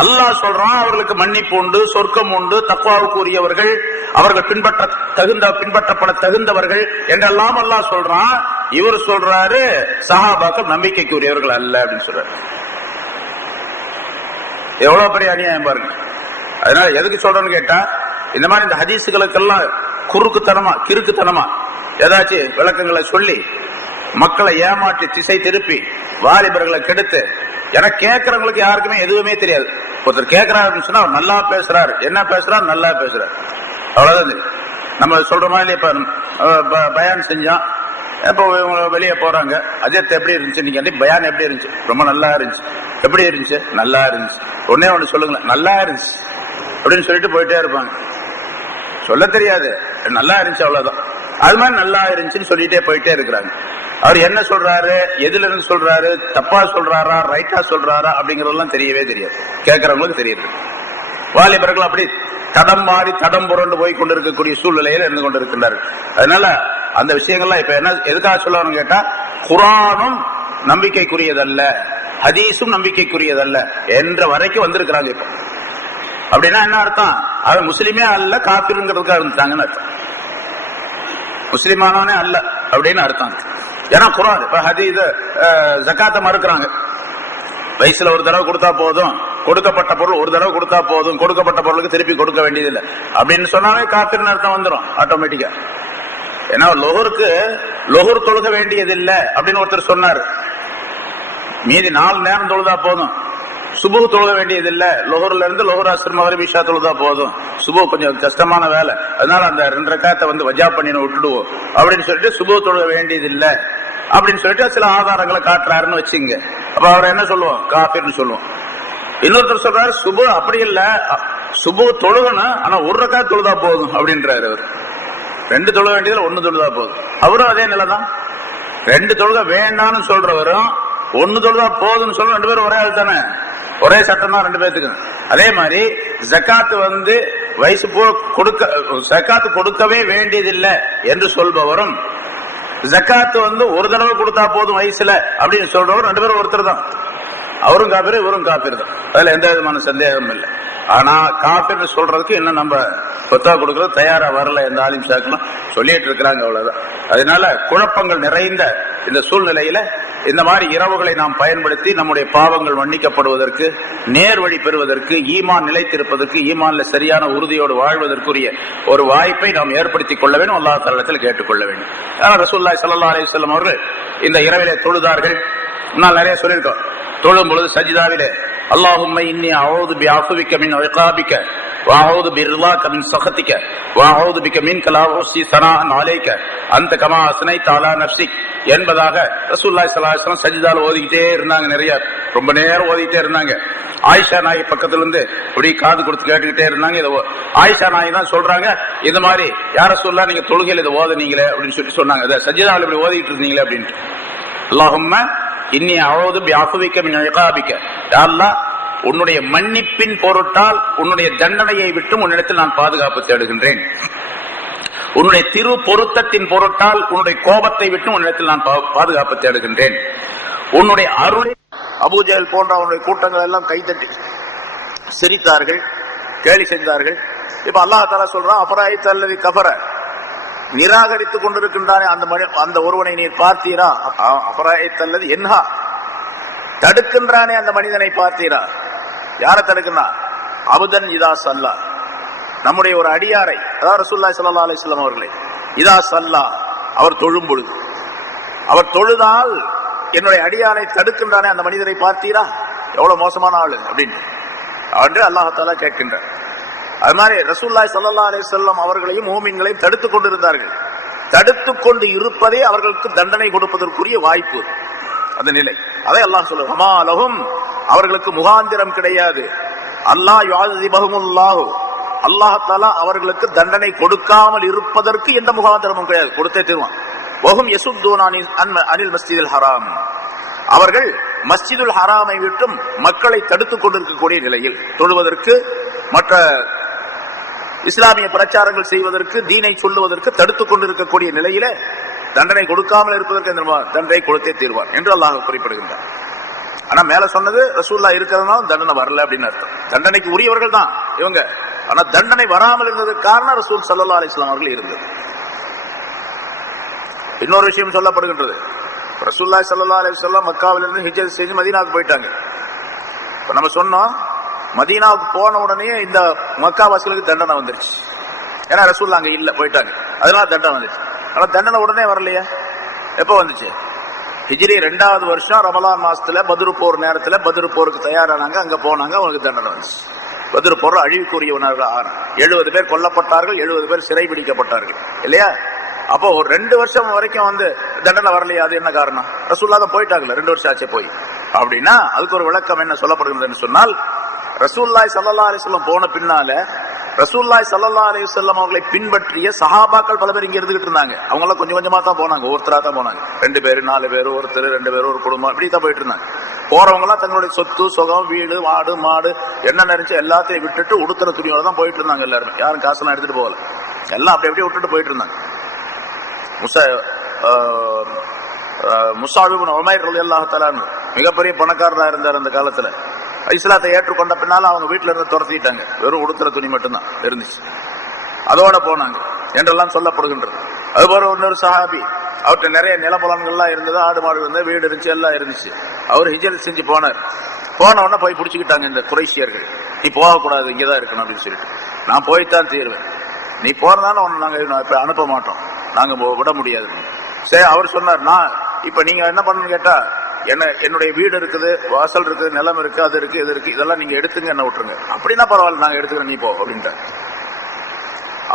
அல்லாஹ் சொல்றான் அவர்களுக்கு மன்னிப்பு உண்டு, சொர்க்கம் உண்டு, தக்வாவுக்கு உரியவர்கள், அவர்கள் பின்பற்றப்பட தகுந்தவர்கள் என்றெல்லாம் அல்லாஹ் சொல்றான். இவர் சொல்றாரு சஹாபாக்கள் நம்பிக்கைக்கு உரியவர்கள் அல்ல அப்படின்னு சொல்றாரு. எவ்வளவு பெரிய அநியாயம் பாருங்க. அதனால எதுக்கு சொல்றேன்னு கேட்டா, இந்த மாதிரி இந்த ஹதீஸுகளுக்கெல்லாம் கிறுக்குத்தனமா ஏதாச்சும் விளக்கங்களை சொல்லி மக்களை ஏமாற்றி திசை திருப்பி வாலிபர்களை கெடுத்து, எனக்கு கேட்கறவங்களுக்கு யாருக்குமே எதுவுமே தெரியாது. ஒருத்தர் கேட்கிறாருன்னு சொன்னா அவர் நல்லா பேசுறாரு, என்ன பேசுறாரு, நல்லா பேசுறாரு, அவ்வளவுதான். நம்ம சொல்ற மாதிரி இப்ப பயான் செஞ்சோம், இப்போ வெளியே போறாங்க, அஜித் எப்படி இருந்துச்சு நீங்க பயான் எப்படி இருந்துச்சு, ரொம்ப நல்லா இருந்துச்சு, எப்படி இருந்துச்சு, நல்லா இருந்துச்சு, ஒன்னே ஒண்ணு சொல்லுங்களேன், நல்லா இருந்துச்சு அப்படின்னு சொல்லிட்டு போயிட்டே இருப்பாங்க. சொல்ல தெரியாது, நல்லா இருந்துச்சு அவ்வளவுதான். அது மாதிரி நல்லா இருந்துச்சுன்னு சொல்லிட்டே போயிட்டே இருக்கிறாங்க. அவர் என்ன சொல்றாரு, எதுல இருந்து சொல்றாரு, தப்பா சொல்றாரா ரைட்டா சொல்றாரா அப்படிங்கறதெல்லாம் தெரியவே தெரியாது, கேட்கறவங்களுக்கு தெரியுது. வாலிபர்கள் அப்படி தடம் மாறி தடம் புரண்டு போய் கொண்டிருக்கக்கூடிய சூழ்நிலையில் இருந்து கொண்டிருக்கின்றார்கள். அதனால அந்த விஷயங்கள்லாம் இப்ப என்ன எதுக்காக சொல்லணும்னு கேட்டா, குர்ஆனும் நம்பிக்கைக்குரியதல்ல, ஹதீஸும் நம்பிக்கைக்குரியதல்ல என்ற வரைக்கும் வந்திருக்கிறாங்க. இப்ப அப்படின்னா என்ன அர்த்தம், அவன் முஸ்லிமே அல்ல காபிருங்கிறதுக்காக இருந்துட்டாங்கன்னு அர்த்தம். முஸ்லிமானவனே அல்ல அப்படின்னு அர்த்தம். ஏன்னா குர்ஆன் இப்ப ஹதீஸ் ஜகாத்தை மறுக்கிறாங்க. வயசுல ஒரு தடவை கொடுத்தா போதும், கொடுக்கப்பட்ட பொருள் ஒரு தடவை கொடுத்தா போதும், கொடுக்கப்பட்ட பொருளுக்கு திருப்பி கொடுக்க வேண்டியது இல்லை அப்படின்னு சொன்னாவே காபிர்னு அர்த்தம் வந்துடும் ஆட்டோமேட்டிக்கா. ஏன்னா லொஹுர் தொழுக வேண்டியது இல்லை அப்படின்னு ஒருத்தர் சொன்னார். மீதி 4 நேரம் தொழுதா போதும், சுபு தொழுக வேண்டியது இல்ல, லொஹர்ல இருந்து லொஹர் அஸ்ர் மக்ரிப் இஷா தொழுதா போதும், சுபு கொஞ்சம் கஷ்டமான வேலை, அதனால அந்த 2 ரக்காத்தை வந்து வஜா பண்ணின விட்டுடுவோம் அப்படின்னு சொல்லிட்டு சுபு தொழுக வேண்டியது இல்ல அப்படின்னு சொல்லிட்டு சில ஆதாரங்களை காட்டுறாருன்னு வச்சுங்க. அப்ப அவர் என்ன சொல்லுவோம், காபிர்னு சொல்லுவோம். இன்னொருத்தர் சொல்றாரு சுபு அப்படி இல்ல, சுபு தொழுகணும் ஆனா 1 ரக்காத் தொழுதா போதும் அப்படின்றாரு. அவர் 2 தொழுக வேண்டியதுல 1 தொழுதா போதும். அவரும் அதே நிலைதான். 2 தொழுக வேண்டாம்னு சொல்றவரும் 1 தொழுதா போதும்னு சொல்ற 2 பேரும் ஒரே ஆள் தானே, ஒரே சட்டம் தான் 2 பேத்துக்கு. அதே மாதிரி ஜகாத் வந்து வயசு ஜகாத் கொடுக்கவே வேண்டியதில்லை என்று சொல்பவரும் ஜக்காத்து ஒரு தடவை கொடுத்தா போதும் வயசுல அப்படின்னு சொல்றவர் 2 பேரும் ஒருத்தர் தான். அவரும் காப்பீர், இவரும் காப்பீர் தான். அதுல எந்த விதமான சந்தேகமும் இல்லை. ஆனா காப்பீர் சொல்றதுக்கு இன்னும் நம்ம சொத்தா கொடுக்கறது தயாரா வரல. எந்த ஆலிம் சாக்கெல்லாம் சொல்லிட்டு இருக்கிறாங்க, அவ்வளவுதான். அதனால குழப்பங்கள் நிறைந்த இந்த சூழ்நிலையில இந்த மாதிரி இரவுகளை நாம் பயன்படுத்தி நம்முடைய பாவங்கள் மன்னிக்கப்படுவதற்கு, நேர் வழி பெறுவதற்கு, ஈமான் நிலைத்திருப்பதற்கு, ஈமான்ல சரியான உறுதியோடு வாழ்வதற்குரிய ஒரு வாய்ப்பை நாம் ஏற்படுத்திக் கொள்ள வேண்டும். அல்லாஹ் தஆலாவிடத்தில் கேட்டுக்கொள்ள வேண்டும். ஆனால் ரசூலுல்லாஹி ஸல்லல்லாஹு அலைஹி வஸல்லம் அவர்கள் இந்த இரவிலே தொழுதார்கள். நான் நிறைய சொல்லியிருக்கோம். தொழும் பொழுது சஜிதாவிலே அல்லாஹும்ம இன்னி அஊது பிஅஃவிக மின் இகாபிக வ அஊது பிரிலாக மின் சஹதிக வ அஊது பிக மின்க லா உஸி ஸனாஅன் அலைக அன்த கமா அஸ்னைத அலா நஃப்ஸிக் என்பதாக ரசூலுல்லாஹி ஸல்லல்லாஹு அலைஹி வஸல்லம் சஜிதால ஓதிக்கிட்டே இருந்தாங்க. நிறைய ரொம்ப நேரம் ஓதிக்கிட்டே இருந்தாங்க. ஆயிஷா நாயகி பக்கத்துல இருந்து இப்படி காது கொடுத்து கேட்டுக்கிட்டே இருந்தாங்க. இதை ஆயிஷா நாயகி தான் சொல்றாங்க, இந்த மாதிரி யார சொல்லலாம் நீங்க தொழுகையில் இதை ஓதுனீங்களே அப்படின்னு சொல்லி சொன்னாங்க. சஜிதாவில் இப்படி ஓதிக்கிட்டு இருந்தீங்களே அப்படின்ட்டு. அல்லாஹும்ம இன்னி அஊது பிஅஃவிக மின் இகாபிக, யா அல்லாஹ் உன்னுடைய மன்னிப்பின் பொருட்டால் உன்னுடைய தண்டனையை விட்டு உன்னிடத்தில் நான் பாதுகாப்பு தேடுகின்றேன். உன்னுடைய திரு பொருத்தத்தின் பொருட்டால் உன்னுடைய கோபத்தை விட்டு உன்னிடத்தில் நான் பாதுகாப்பு தேடுகின்றேன். உன்னுடைய அருளை அபூஜஹல் போன்ற அவனுடைய கூட்டங்கள் எல்லாம் கைதட்டி சிரித்தார்கள், கேலி செஞ்சார்கள். இப்ப அல்லாஹ் தஆலா சொல்றான், அஃபராயித அல்லதி கஃபர, நிராகரித்துக் கொண்டிருக்கின்றானே அந்த ஒருவனை நீர் பார்த்தீரா? அஃபராயித அல்லதி யன்ஹா, தடுக்கின்றானே அந்த மனிதனை பார்த்தீரா? யாரை தடுக்கின்றான்? அபுதன் இதா ஸல்லா, நம்முடைய ஒரு அடியாரை, அதாவது ரசூலுல்லாஹி ஸல்லல்லாஹு அலைஹி வஸல்லம் அவர்களை, இதா ஸல்லா, அவர் தொழும் பொழுது, அவர் தொழுதால் என்னுடைய அடியாரை தடுக்கின்றானே அந்த மனிதரை பார்த்தீரா? எவ்வளவு மோசமான ஆளு அப்படின்னு அல்லாஹ் தஆலா கேட்கின்றார். அது மாதிரி ரசூலுல்லாஹி ஸல்லல்லாஹு அலைஹி வஸல்லம் அவர்களையும் மூமின்களையும் தடுத்துக் கொண்டிருந்தார்கள். தடுத்துக் கொண்டு இருப்பதே அவர்களுக்கு தண்டனை கொடுப்பதற்குரிய வாய்ப்பு, அந்த நிலை. அதை அல்லாஹ் சொல்லுவான், அவர்களுக்கு முகாந்திரம் கிடையாது. அல்லாஹ் யுஅஸிபஹுமுல்லாஹு, அல்லாஹ் தஆலா அவர்களுக்கு தண்டனை கொடுக்காமல் இருப்பதற்கு எந்த முகாந்திரமும் கிடையாது, கொடுத்தே தருவான். வஹும் யசுத்தூன அனில் மஸ்ஜிதில் ஹராம், அவர்கள் மஸ்ஜிதுல் ஹராமை விட்டும் மக்களை தடுத்துக் கொண்டிருக்கக்கூடிய நிலையில், தொழுவதற்கு மற்ற இஸ்லாமிய பிரச்சாரங்கள் செய்வதற்கு, தீனை சொல்லுவதற்கு தடுத்துக் கொண்டிருக்கக்கூடிய நிலையில தண்டனை கொடுக்காமல் இருப்பதற்கு தண்டனை கொடுத்தே தீர்வார் என்று அல்லாஹ் குறிப்பிடுகின்றார். ஆனா மேல சொன்னது ரசூலுல்லாஹ் இருக்கிறதுனால தண்டனை வரல அப்படின்னு அர்த்தம். தண்டனைக்கு உரியவர்கள் தான் இவங்க. ஆனா தண்டனை வராமல் இருந்ததுக்கு காரணம் ரசூல் ஸல்லல்லாஹு அலைஹி வஸல்லம் அவர்கள் இருந்தது. இன்னொரு விஷயம் சொல்லப்படுகின்றது, ரசூலுல்லாஹி ஸல்லல்லாஹு அலைஹி வஸல்லம் மக்காவிலிருந்து ஹிஜ்ரத் செஞ்சு மதீனாவுக்கு போயிட்டாங்க. இப்ப நம்ம சொன்னோம், மதீனாவுக்கு போன உடனே இந்த மக்காவாசிகளுக்கு தண்டனை வந்துருச்சு. ஏன்னா ரசூலுல்லாஹ் அங்க இல்ல, போயிட்டாங்க, அதனால தண்டனை வந்துச்சு. ஆனா தண்டனை உடனே வரலையா? எப்ப வந்துச்சு? ஹிஜ்ரி 2வது வருஷம் ரமலான் மாசத்துல பத்ரு போர் நேரத்துல பத்ரு போருக்கு தயாரானாங்க, அங்க போனாங்க, அவங்களுக்கு தண்டனை வந்துச்சு. பத்ரு போர் அழிவுக்குரியவனார்கள் 70 பேர் கொல்லப்பட்டார்கள், 70 பேர் சிறை பிடிக்கப்பட்டார்கள் இல்லையா? அப்போ ஒரு 2 வருஷம் வரைக்கும் தண்டனை வரலையா? அது என்ன காரணம்? ரசூலுல்லாஹ் தான் போயிட்டாங்கல்ல, 2 வருஷம் ஆச்சு போய். அப்படின்னா அதுக்கு ஒரு விளக்கம் என்ன சொல்லப்படுகிறது சொன்னால், ரசூலுல்லாஹி ஸல்லல்லாஹு அலைஹி வஸல்லம் போன பின்னால ரசூலுல்லாஹி ஸல்லல்லாஹு அலைஹி வஸல்லம் அவர்களை பின்பற்றிய சஹாபாக்கள் பல பேர் இங்க இருந்துகிட்டு இருந்தாங்க. அவங்க எல்லாம் கொஞ்சம் கொஞ்சமா தான் போனாங்க, ஒருத்தரா தான் போனாங்க. 2 பேர் 4 பேர், ஒருத்தர் 2 பேர், ஒரு குடும்பம், இப்படி தான் போயிட்டு இருந்தாங்க. போறவங்க எல்லாம் தங்களுடைய சொத்து சுகம், வீடு, மாடு, மாடு என்ன நினைச்சு எல்லாத்தையும் விட்டுட்டு உடுத்துற துணியோட தான் போயிட்டு இருந்தாங்க. எல்லாருமே யாரும் காசெல்லாம் எடுத்துட்டு போகல, எல்லாம் அப்படி அப்படியே விட்டுட்டு போயிட்டு இருந்தாங்க. முஸஅப் இப்னு உமைர் ரலியல்லாஹு தஆலா மிகப்பெரிய பணக்காரரா இருந்தார் அந்த காலத்துல. இஸ்லாத்தை ஏற்றுக்கொண்ட பின்னால அவங்க வீட்டுல இருந்து துரத்திட்டாங்க, வெறும் உடுத்துற துணி மட்டும்தான் இருந்துச்சு, அதோட போனாங்க என்றெல்லாம் சொல்லப்படுகின்றது. அதுபோல இன்னொரு சஹாபி, அவர்கிட்ட நிறைய நிலபலன்கள்லாம் இருந்தது, ஆடு மாடு இருந்தது, வீடு இருந்துச்சு, எல்லாம் இருந்துச்சு. அவர் ஹிஜ்ரத் செஞ்சு போனார். போன உடனே போய் பிடிச்சிக்கிட்டாங்க இந்த குறைஷியர்கள். நீ போகக்கூடாது, இங்கதான் இருக்கணும் அப்படின்னு சொல்லிட்டு. நான் போய்த்தான் தீர்வேன், நீ போறதால உன்னை நாங்க இப்ப அனுப்ப மாட்டோம், நாங்க விட முடியாது. சரி, அவர் சொன்னார், நான் இப்ப நீங்க என்ன பண்ணணும்னு கேட்டா, என்னுடைய வீடு இருக்குது, வாசல் இருக்குது, நிலம் இருக்கு, அது இருக்கு, இது இருக்கு, இதெல்லாம் நீங்க எடுத்துங்க, என்ன விட்டுருங்க. அப்படின்னா பரவாயில்ல, நாங்க எடுத்துக்கிறோம், நீ போ அப்படின்ட்டு.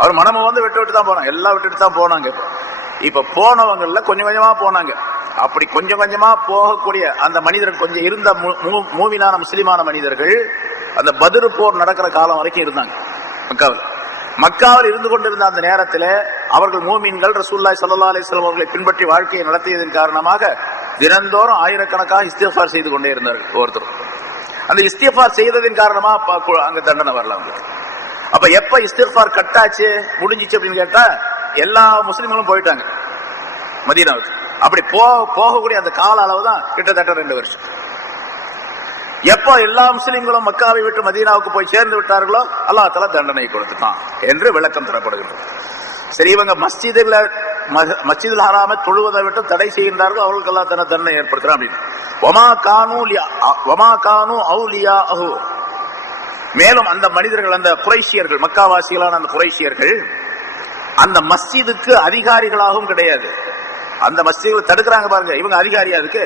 அவர் மனமும் விட்டு தான் போனாங்க, எல்லாம் விட்டுட்டு தான் போனாங்க. இப்ப போனவங்கல்ல கொஞ்சம் கொஞ்சமா போனாங்க. அப்படி கொஞ்சம் கொஞ்சமா போகக்கூடிய அந்த மனிதர்கள் கொஞ்சம் இருந்த மூமினான முஸ்லிமான மனிதர்கள் அந்த பத்ரு போர் நடக்கிற காலம் வரைக்கும் இருந்தாங்க மக்காவில் இருந்து கொண்டிருந்த அந்த நேரத்தில் அவர்கள் மூமின்கள் ரசூலுல்லாஹி ஸல்லல்லாஹு அலைஹி வஸல்லம் அவர்களை பின்பற்றி வாழ்க்கையை நடத்தியதன் காரணமாக தினந்தோறும் ஆயிரக்கணக்காக இஸ்திக்ஃபார் செய்து கொண்டே இருந்தார்கள் ஒவ்வொருத்தரும். அந்த இஸ்திக்ஃபார் செய்ததின் காரணமா அங்க தண்டனை வரல அவங்களுக்கு. அப்ப எப்ப இஸ்திக்ஃபார் கட்டாச்சு முடிஞ்சிச்சு அப்படின்னு கேட்டா எல்லா முஸ்லிம்களும் போயிட்டாங்க. மதீனாவுக்கு. அப்படி போகக்கூடிய அந்த கால அளவு தான் கிட்டத்தட்ட 2 வருஷம். எப்போ எல்லா முஸ்லிம்களும் மக்காவை விட்டு மதீனாவுக்கு போய் சேர்ந்து விட்டார்களோ அல்லாஹ் தஆலா தண்டனை கொடுத்துட்டான் என்று விளக்கம் தரப்படுகிறது. சரி, இவங்க மஸ்ஜிதுல் ஹராமை தொழுவதை விட்டு தடை செய்கின்றார்கள், அவர்களுக்கு அல்லாஹ் தஆலா தண்டனை ஏற்படுத்துறான் அப்படின்னு. வமா கானு அவுலியாஹு, மேலும் அந்த மனிதர்கள், அந்த குறைஷியர்கள், மக்காவாசிகளான அந்த குறைஷியர்கள் அந்த மஸ்ஜிதுக்கு அதிகாரிகளாகவும் கிடையாது. அந்த மஸ்ஜிதுகளை தடுக்கிறாங்க பாருங்க, இவங்க அதிகாரியா இருக்கு?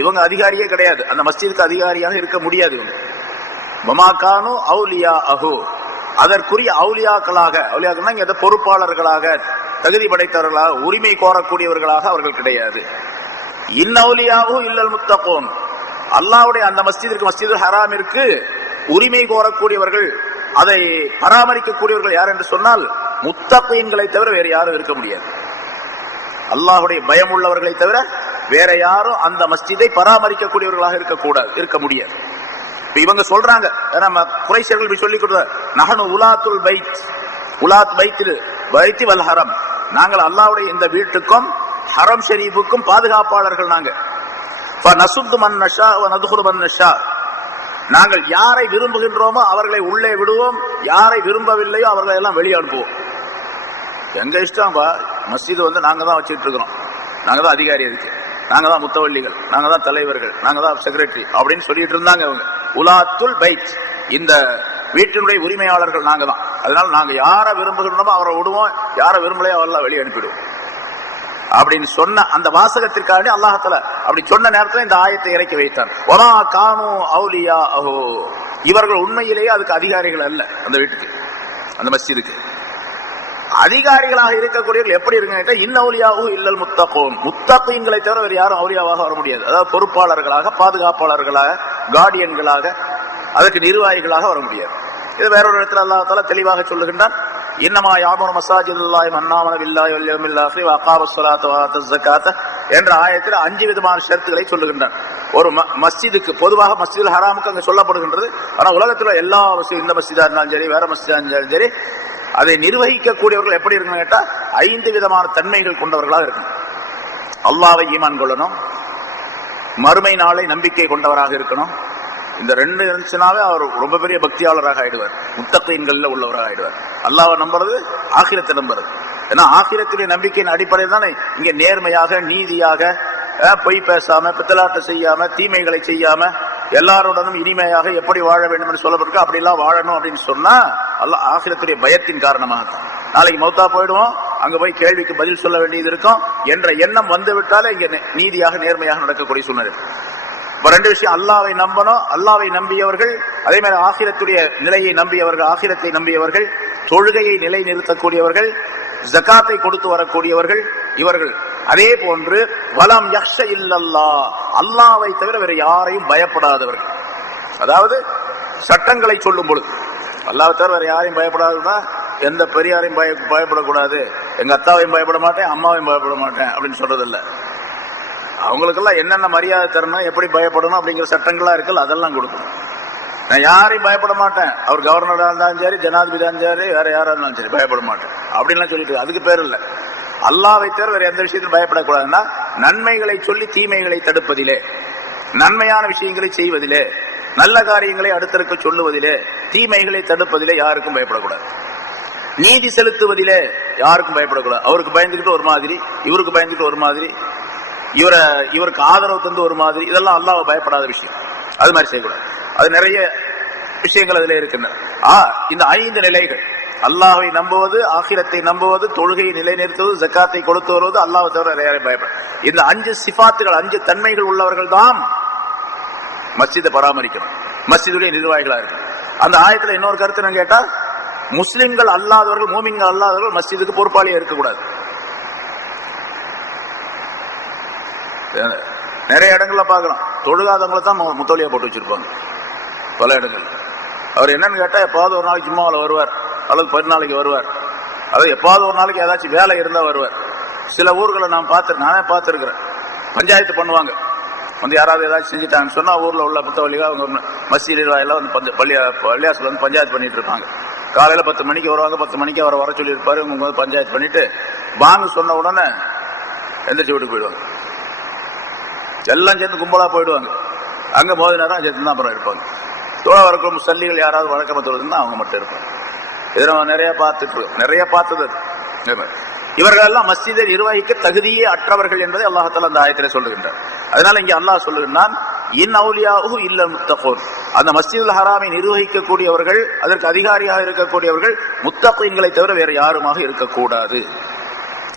இவங்க அதிகாரியே கிடையாது, அந்த மஸ்ஜிதுக்கு அதிகாரியாக இருக்க முடியாது. மமாகானு அவுலியா அஹு, அதற்குரிய அவுலியாக்களாக, அவுலியாக்கள்னா இங்க பொறுப்பாளர்களாக, தகுதி படைத்தவர்களாக, உரிமை கோரக்கூடியவர்களாக அவர்கள் கிடையாது. இன்னவுலியாஹு இல்லல் முத்தகூன், அல்லாஹ்வுடைய அந்த மஸ்ஜிதிற்கு, மஸ்ஜிதுல் ஹராமிற்கு உரிமை கோரக்கூடியவர்கள், அதை பராமரிக்கக்கூடியவர்கள் யார் என்று சொன்னால் முத்தகீன்களை தவிர வேற யாரும் இருக்க முடியாது. அல்லாஹ்வுடைய பயம் உள்ளவர்களை தவிர வேற யாரும் அந்த மஸ்ஜிதை பராமரிக்கக்கூடியவர்களாக இருக்க முடியாது. இவங்க சொல்றாங்க, குறைஷர்கள் சொல்லி கொடுத்த நஹனு உலாத்துல் பைத், உலாத் பைத்தி வல் ஹரம், நாங்கள் அல்லாஹ்வுடைய இந்த வீட்டுக்கும் ஹரம் ஷரீஃபுக்கும் பாதுகாப்பாளர்கள். நாங்கள் யாரை விரும்புகின்றோமோ அவர்களை உள்ளே விடுவோம், யாரை விரும்பவில்லையோ அவர்களை எல்லாம் வெளியே அனுப்புவோம். எங்க இஷ்டம், மஸ்ஜித் நாங்க தான் வச்சுட்டு இருக்கிறோம், நாங்க தான் அதிகாரி இருக்கு, நாங்க தான் முத்தவள்ளிகள், நாங்க தான் தலைவர்கள், நாங்க தான் செக்ரட்டரி அப்படின்னு சொல்லிட்டு இருந்தாங்க அவங்க. உலாத்துல் பைத், இந்த வீட்டினுடைய உரிமையாளர்கள் நாங்க தான், அதனால நாங்க யாரை விரும்புகின்றோமோ அவரை விடுவோம், யாரை விரும்பலையோ அவரெல்லாம் வெளியே அனுப்பிடுவோம் அப்படின்னு சொன்ன அந்த வாசகத்திற்காக அல்லாஹ் தஆலா அப்படி சொன்ன நேரத்தில் இந்த ஆயத்தை இறக்கி வைத்தார். வமா கானு அவுலியா அஹு, இவர்கள் உண்மையிலேயே அதுக்கு அதிகாரிகள் அல்ல. அந்த வீட்டுக்கு, அந்த மஸ்ஜிதுக்கு அதிகாரிகளாக இருக்கக்கூடியவர்கள் எப்படி இருக்க, இன்னவுலியாஹு இல்லல் முத்தகூன், முத்தகீன்களை தவிர வேறு யாரும் அவுலியாவாக வர முடியாது. அதாவது பொறுப்பாளர்களாக, பாதுகாப்பாளர்களாக, கார்டியன்களாக, அதற்கு நிர்வாகிகளாக வர முடியாது. இது வேறொரு இடத்துல அல்லாஹ் தஆலா தெளிவாக சொல்லுகின்றான். இன்னமா யாமுரு மஸாஜிதுல்லாஹி மன் ஆமன பில்லாஹி வல் யௌமில் ஆகிர் வ அகாமஸ் ஸலாத்த வ ஆத்தஸ் ஸகாத்த என்ற ஆயத்தில் 5 விதமான ஷரத்துகளை சொல்லுகின்றான். ஒரு மஸ்ஜிதுக்கு, பொதுவாக மஸ்ஜிதுல் ஹராமுக்கு அங்க சொல்லப்படுகின்றது. ஆனா உலகத்துல எல்லா மஸ்ஜித், இந்த மஸ்ஜிதா இருந்தாலும் சரி, வேற மஸ்ஜிதா இருந்தாலும் சரி, அதை நிர்வகிக்கக்கூடியவர்கள் எப்படி இருக்கணும் கேட்டா 5 விதமான தன்மைகள் கொண்டவர்களாக இருக்கணும். அல்லாஹ்வை ஈமான் கொள்ளணும், மறுமை நாளை நம்பிக்கை கொண்டவராக இருக்கணும். இந்த 2 இருந்துச்சுனாவே அவர் ரொம்ப பெரிய பக்தியாளராக ஆயிடுவார், முத்தகீன்கள்ல உள்ளவராக ஆயிடுவார். அல்லாஹ்வை நம்புறது, ஆகிரத்தை நம்புறது. ஏன்னா ஆகிரத்துடைய நம்பிக்கையின் அடிப்படையில் தானே இங்க நேர்மையாக, நீதியாக, பொய் பேசாம, பித்தலாட்ட செய்யாம, தீமைகளை செய்யாம, எல்லாருடனும் இனிமையாக எப்படி வாழ வேண்டும் என்று சொல்லப்பட்டிருக்கு. அப்படி எல்லாம் வாழணும் அப்படின்னு சொன்னா அல்லாஹ் ஆகிரத்துடைய பயத்தின் காரணமாக, நாளைக்கு மௌத்தா போயிடுவோம், அங்க போய் கேள்விக்கு பதில் சொல்ல வேண்டியது இருக்கும் என்ற எண்ணம் வந்து விட்டாலே இங்க நீதியாக, நேர்மையாக நடக்கக்கூடிய சூழ்நிலை. இப்ப 2 விஷயம், அல்லாஹ்வை நம்பணும், அல்லாஹ்வை நம்பியவர்கள், அதே மாதிரி ஆகிரத்துடைய நிலையை நம்பியவர்கள், ஆகிரத்தை நம்பியவர்கள், தொழுகையை நிலை நிறுத்தக்கூடியவர்கள், ஜகாத்தை கொடுத்து வரக்கூடியவர்கள் இவர்கள். அதே போன்று வலம் யக்ஷ இல்லல்லாஹ், அல்லாஹ்வை தவிர வேற யாரையும் பயப்படாதவர்கள். அதாவது சட்டங்களை சொல்லும் பொழுது அல்லாஹ்வை தவிர வேற யாரையும் பயப்படாதுன்னா, எந்த பெரியாரையும் பயப்படக்கூடாது, எங்க அத்தாவையும் பயப்பட மாட்டேன், அம்மாவையும் பயப்பட மாட்டேன் அப்படின்னு சொல்றதில்ல. அவங்களுக்கெல்லாம் என்னென்ன மரியாதை தரணும், எப்படி பயப்படணும் அப்படிங்கிற சட்டங்களா இருக்குல்ல, அதெல்லாம் கொடுக்கணும். நான் யாரையும் பயப்பட மாட்டேன், அவர் கவர்னரா இருந்தாலும் சரி, ஜனாதிபதியா இருந்தாலும் சரி, வேற யாரா இருந்தாலும் சரி, பயப்பட மாட்டேன் அப்படின்லாம் சொல்லிட்டு, அதுக்கு பேர் இல்லை. அல்லாஹ்வை தவிர வேற எந்த விஷயத்திலும் பயப்படக்கூடாதுன்னா, நன்மைகளை சொல்லி தீமைகளை தடுப்பதிலே, நன்மையான விஷயங்களை செய்வதிலே, நல்ல காரியங்களை அடுத்தருக்கு சொல்லுவதிலே, தீமைகளை தடுப்பதிலே யாருக்கும் பயப்படக்கூடாது. நீதி செலுத்துவதிலே யாருக்கும் பயப்படக்கூடாது. அவருக்கு பயந்துக்கிட்டு ஒரு மாதிரி, இவருக்கு பயந்துக்கிட்டு ஒரு மாதிரி, இவருக்கு ஆதரவு தந்து ஒரு மாதிரி, இதெல்லாம் அல்லாஹ்வை பயப்படாத விஷயம். அது மாதிரி செய்யக்கூடாது. அது நிறைய விஷயங்கள் அதுல இருக்கின்றன. இந்த 5 நிலைகள், அல்லாஹ்வை நம்புவது, ஆகிரத்தை நம்புவது, தொழுகையை நிலைநிறுத்துவது, ஜக்காத்தை கொடுத்து வருவது, அல்லாஹ்வை தவிர யாரையும் பயப்பட, இந்த 5 சிஃபாத்துகள், 5 தன்மைகள் உள்ளவர்கள் தான் மஸ்ஜிதை பராமரிக்கணும், மஸ்ஜிதுடைய நிர்வாகிகளா இருக்கு. அந்த ஆயத்துல இன்னொரு கருத்து என்ன கேட்டா, முஸ்லிம்கள் அல்லாதவர்கள், மூமின்கள் அல்லாதவர்கள் மஸ்ஜிதுக்கு பொறுப்பாளியா இருக்கக்கூடாது. நிறைய இடங்கள்ல பார்க்கலாம், தொழுகாதவங்களை தான் முத்தோலியா போட்டு வச்சிருப்பாங்க பல இடங்கள்ல. அவர் என்னன்னு கேட்டா, எப்பாவது ஒரு நாளைக்கு ஜும்மாவில் வருவார், அல்லது 10 நாளைக்கு வருவார், அதாவது எப்பாவது ஒரு நாளைக்கு ஏதாச்சும் வேலை இருந்தா வருவார். சில ஊர்களை நானே பார்த்துருக்கிறேன், பஞ்சாயத்து பண்ணுவாங்க, யாராவது ஏதாச்சும் செஞ்சுட்டாங்கன்னு சொன்னா ஊர்ல உள்ள புத்தவழிகள் அவங்க மஸ்ஜித் எல்லாம் வந்து பள்ளியாசில் வந்து பஞ்சாயத்து பண்ணிட்டு இருப்பாங்க. காலையில 10 மணிக்கு வருவாங்க, 10 மணிக்கு அவரை வர சொல்லி இருப்பாரு, பஞ்சாயத்து பண்ணிட்டு வாங்க சொன்ன உடனே எந்திரிச்சு வீட்டுக்கு போயிடுவாங்க. எல்லாம் சேர்ந்து கும்பலா போயிடுவாங்க. அங்க மோதினாதான் சேர்த்து தான் அப்புறம் இருப்பாங்க. தொழ வரக்கூடிய முசல்லிகள் யாராவது வழக்கமா தொழுதுன்னா அவங்க மட்டும் இருப்பாங்க. இதை நம்ம நிறைய பார்த்தது. இவர்கள் எல்லாம் மஸ்ஜிதை நிர்வகிக்க தகுதியே அற்றவர்கள் என்பதை அல்லாஹ் அந்த ஆயத்திலே சொல்லுகின்றார். அதனால இங்க அல்லாஹ் சொல்லுகின்றான், இன் அவுலியாஹு இல்ல முத்தகூன், அந்த மஸ்ஜிதுல் ஹராமை நிர்வகிக்கக்கூடியவர்கள், அதற்கு அதிகாரியாக இருக்கக்கூடியவர்கள் முத்தகீன்களை தவிர வேற யாருமாக இருக்கக்கூடாது.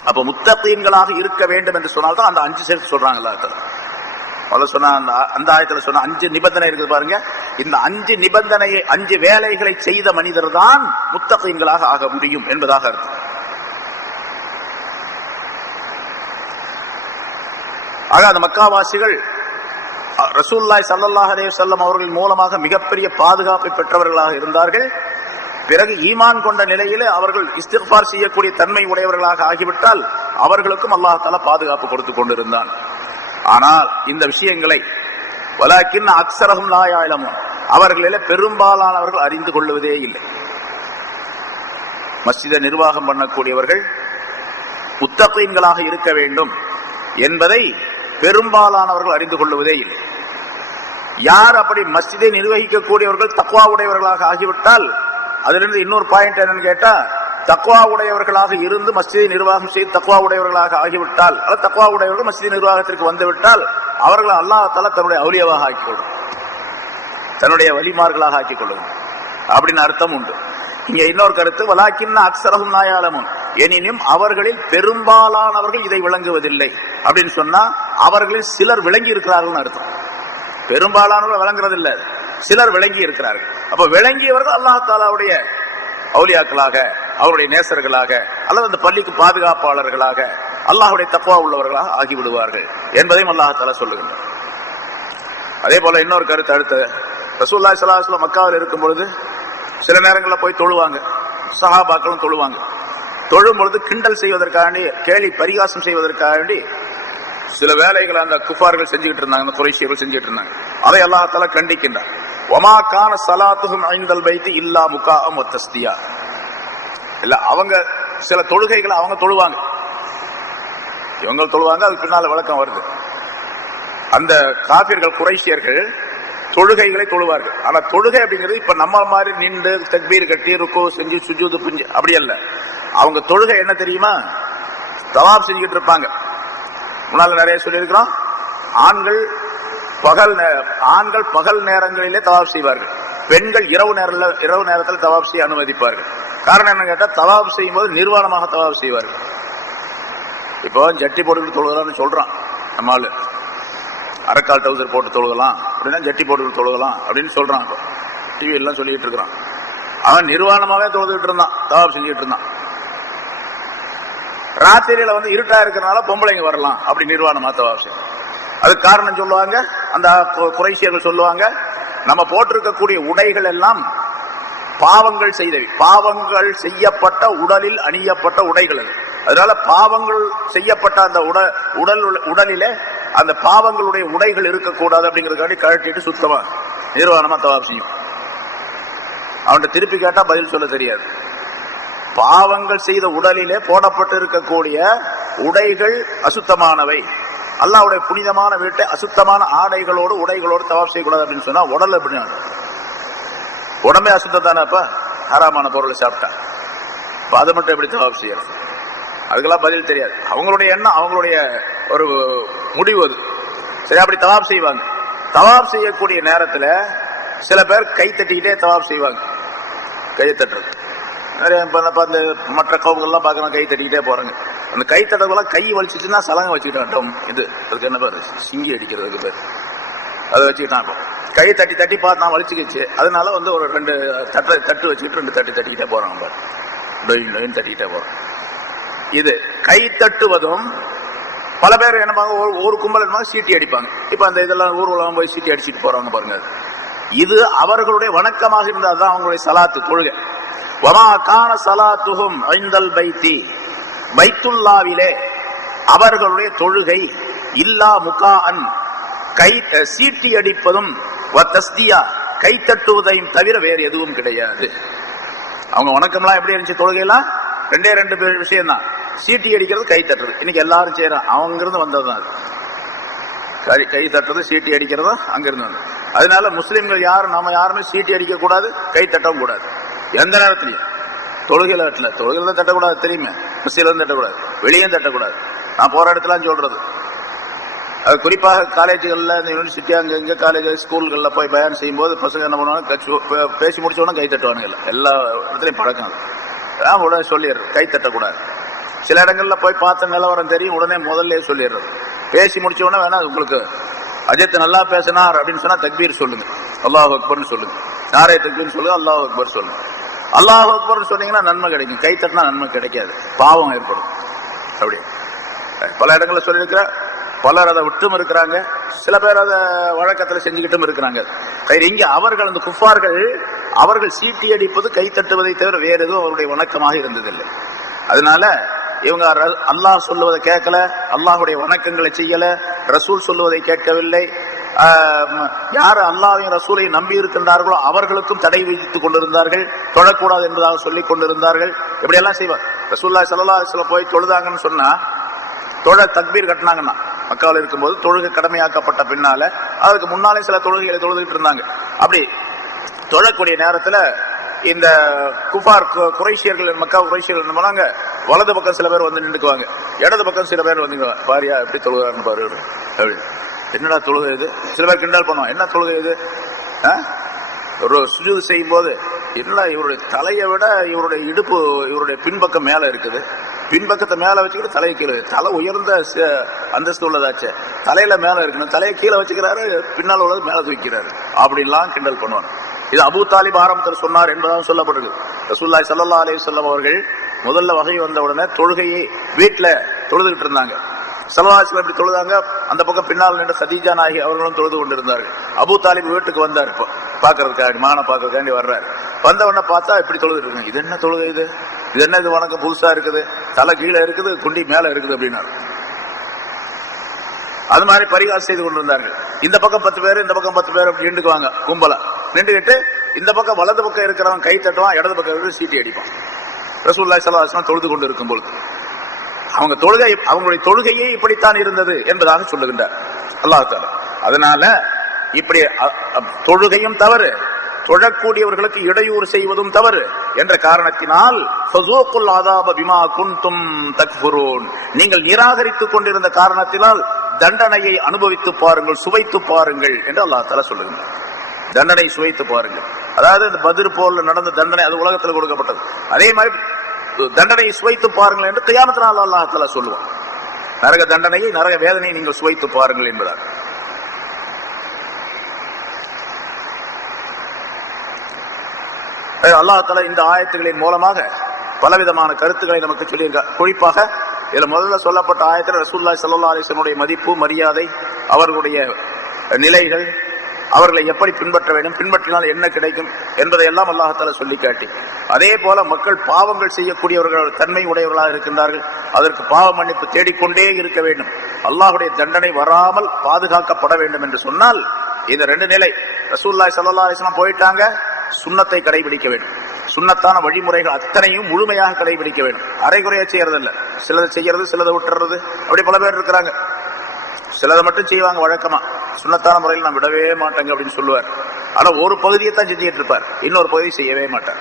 அப்ப முத்தகீன்களாக இருக்க வேண்டும் என்று சொன்னால்தான் அந்த 5 சேர்த்து சொல்றாங்க. அல்லாஹ் சொன்ன அந்த ஆயத்துல சொன்ன 5 நிபந்தனை இருக்குது பாருங்க. இந்த 5 நிபந்தனையை 5 வேலைகளை செய்த மனிதர் தான் முத்தகீன்களாக ஆக முடியும் என்பதாக அர்த்தம். ஆக அந்த மக்காவாசிகள் ரசூலுல்லாஹி ஸல்லல்லாஹு அலைஹி வஸல்லம் அவர்கள் மூலமாக மிகப்பெரிய பாதுகாப்பை பெற்றவர்களாக இருந்தார்கள். பிறகு ஈமான் கொண்ட நிலையிலே அவர்கள் இஸ்திக்பார் செய்யக்கூடிய தன்மை உடையவர்களாக ஆகிவிட்டால் அவர்களுக்கும் அல்லாஹ் தஆலா பாதுகாப்பு கொடுத்து கொண்டிருந்தான். ஆனால் இந்த விஷயங்களை வலாக்கின் அக்ஸரஹும் லா யஅலமூன், அவர்களிலே பெரும்பாலானவர்கள் அறிந்து கொள்வதே இல்லை. மஸ்ஜிதை நிர்வாகம் பண்ணக்கூடியவர்கள் முத்தகீன்களாக இருக்க வேண்டும் என்பதை பெரும்பாலானவர்கள் அறிந்து கொள்வதே இல்லை. யார் அப்படி மஸ்ஜிதை நிர்வகிக்கக்கூடியவர்கள் தக்வா உடையவர்களாக ஆகிவிட்டால், அதிலிருந்து இன்னொரு பாயிண்ட் என்னன்னு கேட்டா, தக்வா உடையவர்களாக இருந்து மஸ்ஜிதை நிர்வாகம் செய்து தக்வா உடையவர்களாக ஆகிவிட்டால், அல்லது தக்வா உடையவர்கள் மஸ்ஜித் நிர்வாகத்திற்கு வந்துவிட்டால் அவர்கள் அல்லாஹ் தஆலா தன்னுடைய அவுலியாவாக ஆக்கிக் கொள்ளும், தன்னுடைய வலிமார்களாக ஆக்கிக் கொள்ளும் அப்படின்னு அர்த்தம் உண்டு. இங்க இன்னொரு கருத்து, வலாக்கின் அக்ஸரஹும் லா யஅலமூன், எனினும் அவர்களில் பெரும்பாலானவர்கள் இதை விளங்குவதில்லை அப்படின்னு சொன்னா அவர்களில் சிலர் விளங்கி இருக்கிறார்கள் அர்த்தம். பெரும்பாலானவர்கள் விளங்குறது இல்லை, சிலர் விளங்கி இருக்கிறார்கள். அப்ப விளங்கியவர்கள் அல்லாஹ் தஆலாவுடைய அவுலியாக்களாக, அவருடைய நேசர்களாக, அல்லது அந்த பள்ளிக்கு பாதுகாப்பாளர்களாக, அல்லாஹ்வுடைய தக்வா உள்ளவர்களாக ஆகிவிடுவார்கள் என்பதையும் அல்லாஹ் தஆலா சொல்லுகின்றார். அதே போல இன்னொரு கருத்து, அடுத்த ரசூலுல்லாஹி ஸல்லல்லாஹு அலைஹி வஸல்லம் மக்காவில் இருக்கும் பொழுது சில நேரங்களில் போய் தொழுவாங்க, சஹாபாக்களும் தொழுவாங்க. தொழும் பொழுது கிண்டல் செய்வதற்காண்டி, கேலி பரிகாசம் செய்வதற்காண்டி சில வேலைகளை அந்த குஃபார்கள் செஞ்சுக்கிட்டு இருந்தாங்க, அந்த குறைஷியர்கள் செஞ்சுட்டு இருந்தாங்க. அதை அல்லாஹ் தஆலா கண்டிக்கின்றார். வமா கான ஸலாத்துஹும் இன்தல் பைத்தி இல்லா முகாஅம் வ தஸ்தியா. இல்ல, அவங்க சில தொழுகைகளை அவங்க தொழுவாங்க, இவங்க தொழுவாங்க, அதுக்கு பின்னால விளக்கம் வருது. அந்த காஃபிர்கள் குறைஷியர்கள் தொழுகைகளை தொழுவார்கள். ஆனா தொழுகை அப்படிங்கிறது இப்ப நம்ம மாதிரி நின்று தக்பீர் கட்டி ருக்கு செஞ்சு சுஜூது புஞ்சு அப்படி அல்ல. அவங்க தொழுகை என்ன தெரியுமா, தவாப் செஞ்சுக்கிட்டு இருப்பாங்க. முன்னால நிறைய சொல்லியிருக்கிறோம், ஆண்கள் பகல் நேரங்களிலே தவாப் செய்வார்கள், பெண்கள் இரவு நேரத்தில் தவாப் செய்ய அனுமதிப்பார்கள். காரணம் என்ன கேட்டா, தவாப் செய்யும் போது நிர்வாணமாக தவாப் செய்வார்கள். இப்போ ஜட்டி போட்டு தொழுகலாம்னு சொல்றான் நம்மால், அரைக்கால் டவுசர் போட்டு தொழுகலாம் அப்படின்னா ஜட்டி போட்டு தொழுகலாம் அப்படின்னு சொல்றான். டிவி எல்லாம் சொல்லிட்டு இருக்கிறான். அவன் நிர்வாணமாவே தொழுதுகிட்டு இருந்தான், தவாப் செஞ்சுட்டு இருந்தான். ராத்திரியில இருட்டா இருக்கிறனால பொம்பளைங்க வரலாம் அப்படி நிர்வாணமா தவாப் செய்யும். அதுக்கு காரணம் சொல்லுவாங்க அந்த குறைஷியர்கள் சொல்லுவாங்க, நம்ம போட்டிருக்கக்கூடிய உடைகள் எல்லாம் பாவங்கள் செய்தவை, பாவங்கள் செய்யப்பட்ட உடலில் அணியப்பட்ட உடைகள். அதனால பாவங்கள் செய்யப்பட்ட அந்த உடலிலே அந்த பாவங்களுடைய உடைகள் இருக்கக்கூடாது அப்படிங்கிறதுக்காண்டி கழட்டிட்டு சுத்தமா நிர்வாணமா தவாப் செய்யும். அவன்கிட்ட திருப்பி கேட்டா பதில் சொல்ல தெரியாது. பாவங்கள் செய்த உடலிலே போடப்பட்டு இருக்கக்கூடிய உடைகள் அசுத்தமானவை, அல்லாஹ்வுடைய புனிதமான வீட்டை அசுத்தமான உடைகளோடு தவாப் செய்யக்கூடாது அப்படின்னு சொன்னா உடல் எப்படி, உடம்பே அசுத்தத்தானே. அப்ப ஹராமான பொருளை சாப்பிட்டா அது மட்டும் எப்படி தவாப் செய்யணும், அதுக்கெல்லாம் பதில் தெரியாது. அவங்களுடைய எண்ணம், அவங்களுடைய ஒரு முடிவு அது. சரி, அப்படி தவாப் செய்வாங்க. தவாப் செய்யக்கூடிய நேரத்துல சில பேர் கை தட்டிக்கிட்டே தவாப் செய்வாங்க. கையை தட்டுறது நிறைய மற்ற கவுங்கள்லாம் பார்க்கணும், கை தட்டிக்கிட்டே போறாங்க. அந்த கை தட்டுறதுலாம் கை வலிச்சுன்னா சலங்க வச்சுக்கிட்டான். இது அதுக்கு என்ன பேர், சிங்கி அடிக்கிறதுக்கு பேர். அதை வச்சுக்கிட்டான். கை தட்டி தட்டி பார்த்து நான் வலிச்சுக்கிச்சு, அதனால ஒரு 2 தட்டு வச்சுக்கிட்டு 2 தட்டிக்கிட்டே போறாங்க, தட்டிக்கிட்டே போறான். இது கை தட்டுவதும் பல பேர் என்ன ஒரு கும்பல் சீட்டி அடிப்பாங்க. இப்ப அந்த இதெல்லாம் ஊர்வலம் போய் சீட்டி அடிச்சுட்டு போறாங்க பாருங்க. இது அவர்களுடைய வணக்கமாக இருந்தால்தான் அவங்களுடைய சலாத்து, தொழுகை. வமா கான ஸலாத்துஹும் இன்தல் பைத்தி, பைத்துல்லாவிலே அவர்களுடைய தொழுகை இல்லா முகாஅன், கை சீட்டி அடிப்பதும் வ தஸ்தியா, கை தட்டுவதையும் தவிர வேறு எதுவும் கிடையாது. அவங்க வணக்கம்லாம் எப்படி இருந்துச்சு, தொழுகையெல்லாம் 2 விஷயம் தான். சீட்டி அடிக்கிறது, கை தட்டுறது. இன்னைக்கு எல்லாரும் செய்யறான், அவங்கிருந்து வந்ததுதான் அது. கை தட்டுறது, சீட்டி அடிக்கிறதும் அங்கிருந்து வந்தது. அதனால முஸ்லிம்கள் யாரும், நம்ம யாருமே சீட்டி அடிக்க கூடாது, கை தட்டவும் கூடாது. எந்த நேரத்திலையும் தொழுகையில தான் தட்டக்கூடாது, தெரியுமே. முஸ்லீம்ல தட்டக்கூடாது, வெளியே தட்டக்கூடாது. நான் போற இடத்துல சொல்றது. அது குறிப்பாக காலேஜுகளில், இந்த யூனிவர்சிட்டி, அங்கே இங்கே காலேஜ் ஸ்கூல்களில் போய் பயன் செய்யும் போது பசங்க என்ன பண்ணுவாங்க, பேசி முடிச்சோன்னா கை தட்டுவானுங்க. எல்லா இடத்துலையும் பழக்கம். அதான் உடனே சொல்லிடுறது, கை தட்டக்கூடாது. சில இடங்களில் போய் பார்த்த நிலவரம் தெரியும், உடனே முதல்ல சொல்லிடுறது. பேசி முடிச்ச உடனே வேணா உங்களுக்கு அஜித் நல்லா பேசினார் அப்படின்னு சொன்னா தக்பீர் சொல்லுங்க, அல்லாஹ் அக்பர்னு சொல்லுங்க. நாரே தக்பீர்னு சொல்லுங்க, அல்லாஹ் அக்பர் சொல்லுங்க. அல்லாஹ் அக்பர்னு சொன்னீங்கன்னா நன்மை கிடைக்கும், கை தட்டினா நன்மை கிடைக்காது, பாவம் ஏற்படும். அப்படி பல இடங்களில் சொல்லியிருக்கிற, பலர் அதை விட்டும் இருக்கிறாங்க, சில பேர் அதை வழக்கத்தில் செஞ்சுக்கிட்டும் இருக்கிறாங்க. இங்க அவர்கள், அந்த குஃபார்கள், அவர்கள் சீட்டி அடிப்பது, கை தட்டுவதை தவிர வேற எதுவும் அவருடைய வணக்கமாக இருந்ததில்லை. அதனால இவங்க அல்லாஹ் சொல்லுவதை கேட்கல, அல்லாஹுடைய வணக்கங்களை செய்யல, ரசூல் சொல்லுவதை கேட்கவில்லை. யார் அல்லாஹ்வையும் ரசூலையும் நம்பி இருக்கின்றார்களோ அவர்களுக்கும் தடை விதித்துக் கொண்டிருந்தார்கள், தொழக்கூடாது என்பதாக சொல்லிக் கொண்டிருந்தார்கள். இப்படியெல்லாம் செய்வார். ரசூலுல்லாஹி ஸல்லல்லாஹு அலைஹி வஸல்லம் போய் தொழுதாங்கன்னு சொன்னா, தொழ தக்பீர் கட்டினாங்கன்னா, மக்காவில் இருக்கும்போது தொழுகை கடமையாக்கப்பட்ட பின்னால அதுக்கு முன்னாலே சில தொழுகைகளை தொழுதுகிட்டு இருந்தாங்க. அப்படி தொழக்கூடிய நேரத்துல இந்த குஃபார் குறைஷியர்கள், மக்கா குறைஷியர்கள் என்ன பண்ணாங்க, வலது பக்கம் சில பேர் வந்து நின்றுக்குவாங்க, இடது பக்கம் சில பேர் வந்து பாரியா எப்படி தொழுகிறான்னு பாரு அப்படி. என்னடா தொழுகை இது? சில பேர் கிண்டல் பண்ணுவாங்க, என்ன தொழுகை இது? ஒரு சுஜூது செய்யும் போது என்னடா இவருடைய தலையை விட இவருடைய இடுப்பு, இவருடைய பின்பக்கம் மேல இருக்குது, பின்பக்கத்தை மேல வச்சுக்கிட்டு தலையை கீழே, தலை உயர்ந்த அந்தஸ்து உள்ளதாச்சு, தலையில மேல இருக்கணும், தலையை கீழே வச்சுக்கிறாரு, பின்னால் உள்ளது மேல தூக்கிறாரு, அப்படின்லாம் கிண்டல் பண்ணுவாங்க. இது அபூ தாலிப் ஆரம்பத்தில் சொன்னார் என்பதாக சொல்லப்படுது. ரசூலுல்லாஹி ஸல்லல்லாஹு அலைஹி வஸல்லம் அவர்கள் முதல்ல வகை வந்த உடனே தொழுகையை வீட்டுல தொழுதுகிட்டு இருந்தாங்க. ஸல்லல்லாஹு அலைஹி வஸல்லம் இப்படி தொழுதாங்க, அந்த பக்கம் பின்னால் நின்று கதீஜா நாயகி அவர்களும் தொழுது கொண்டிருந்தார்கள். அபூ தாலிப் வீட்டுக்கு வந்தார், இப்போ பாக்குறதுக்காக, மகனை பாக்குறதுக்காண்டி வர்றாரு. வந்த உடனே பார்த்தா இப்படி தொழுது இருக்காங்க. இது என்ன தொழுகை இது? இது என்ன இது வணக்கம் புதுசா இருக்குது, தலை கீழே இருக்குது, குண்டி மேல இருக்குது அப்படின்னாரு. அது மாதிரி பரிகாசம் செய்து கொண்டிருந்தார்கள். இந்த பக்கம் 10 பேர், இந்த பக்கம் 10 பேர் அப்படி நின்றுக்குவாங்க கும்பலா. நின்றுகிட்டு இந்த பக்கம் வலது பக்கம் இருக்கிறவன் கை தட்டுவான், இடது பக்கம் இருக்கிற சீட்டி அடிப்பான். ரசூலுல்லாஹி ஸல்லல்லாஹு அலைஹி வஸல்லம் தொழுது கொண்டு இருக்கும் பொழுது அவங்க தொழுகை, அவங்களுடைய தொழுகையே இப்படித்தான் இருந்தது என்பதாக சொல்லுகின்றார் அல்லாஹ் தஆலா. அதனால இப்படி தொழுகையும் தவறு, தொழக்கூடியவர்களுக்கு இடையூறு செய்வதும் தவறு என்ற காரணத்தினால் ஃபஸூக்குல் அஸாப பிமா குன்தும் தக்ஃபுரூன், நீங்கள் நிராகரித்துக் கொண்டிருந்த காரணத்தினால் தண்டனையை அனுபவித்து பாருங்கள், சுவைத்து பாருங்கள் என்று அல்லாஹ் தஆலா சொல்லுகிறார். தண்டனை சுவைத்து பாருங்கள். அதாவது இந்த பத்ர் போர்ல நடந்த தண்டனை, அது உலகத்தில் கொடுக்கப்பட்டது. அதே மாதிரி தண்டனையை சுவைத்து பாருங்கள் என்று கியாமத் நாள் அல்லாஹ் தஆலா சொல்லுவார். நரக தண்டனையை, நரக வேதனையை நீங்கள் சுவைத்து பாருங்கள் என்பதால். அல்லாஹ் தஆலா இந்த ஆயத்துகளின் மூலமாக பலவிதமான கருத்துக்களை நமக்கு சொல்லியிருக்கார். குறிப்பாக இதுல முதல்ல சொல்லப்பட்ட ஆயத்தில் ரசூலுல்லாஹி ஸல்லல்லாஹு அலைஹி வஸல்லம் மதிப்பு, மரியாதை, அவர்களுடைய நிலைகள், அவர்களை எப்படி பின்பற்ற வேண்டும், பின்பற்றினால் என்ன கிடைக்கும் என்பதை எல்லாம் அல்லாஹ் தஆலா சொல்லி காட்டி, அதே போல மக்கள் பாவங்கள் செய்யக்கூடியவர்கள் தன்மை உடையவர்களாக இருக்கின்றார்கள், அதற்கு பாவ மன்னிப்பு தேடிக்கொண்டே இருக்க வேண்டும், அல்லாஹ்வுடைய தண்டனை வராமல் பாதுகாக்கப்பட வேண்டும் என்று சொன்னால் இந்த 2 நிலை. ரசூலுல்லாஹி ஸல்லல்லாஹு அலைஹி வஸல்லம் போயிட்டாங்க, சுன்னத்தை கடைபிடிக்க வேண்டும், சுன்னத்தான வழிமுறைகள் அத்தனையும் முழுமையாக கடைபிடிக்க வேண்டும், அரைகுறையா செய்யறதில்ல, சிலதை செய்யறது சிலதை விட்டுறது, அப்படி பல பேர் இருக்கிறாங்க. சிலதை மட்டும் செய்வாங்க வழக்கமா, சுன்னத்தான முறையில் நான் விடவே மாட்டேங்க அப்படின்னு சொல்லுவார். ஆனா ஒரு பகுதியை தான் செஞ்சுட்டு இருப்பார், இன்னொரு பகுதி செய்யவே மாட்டார்.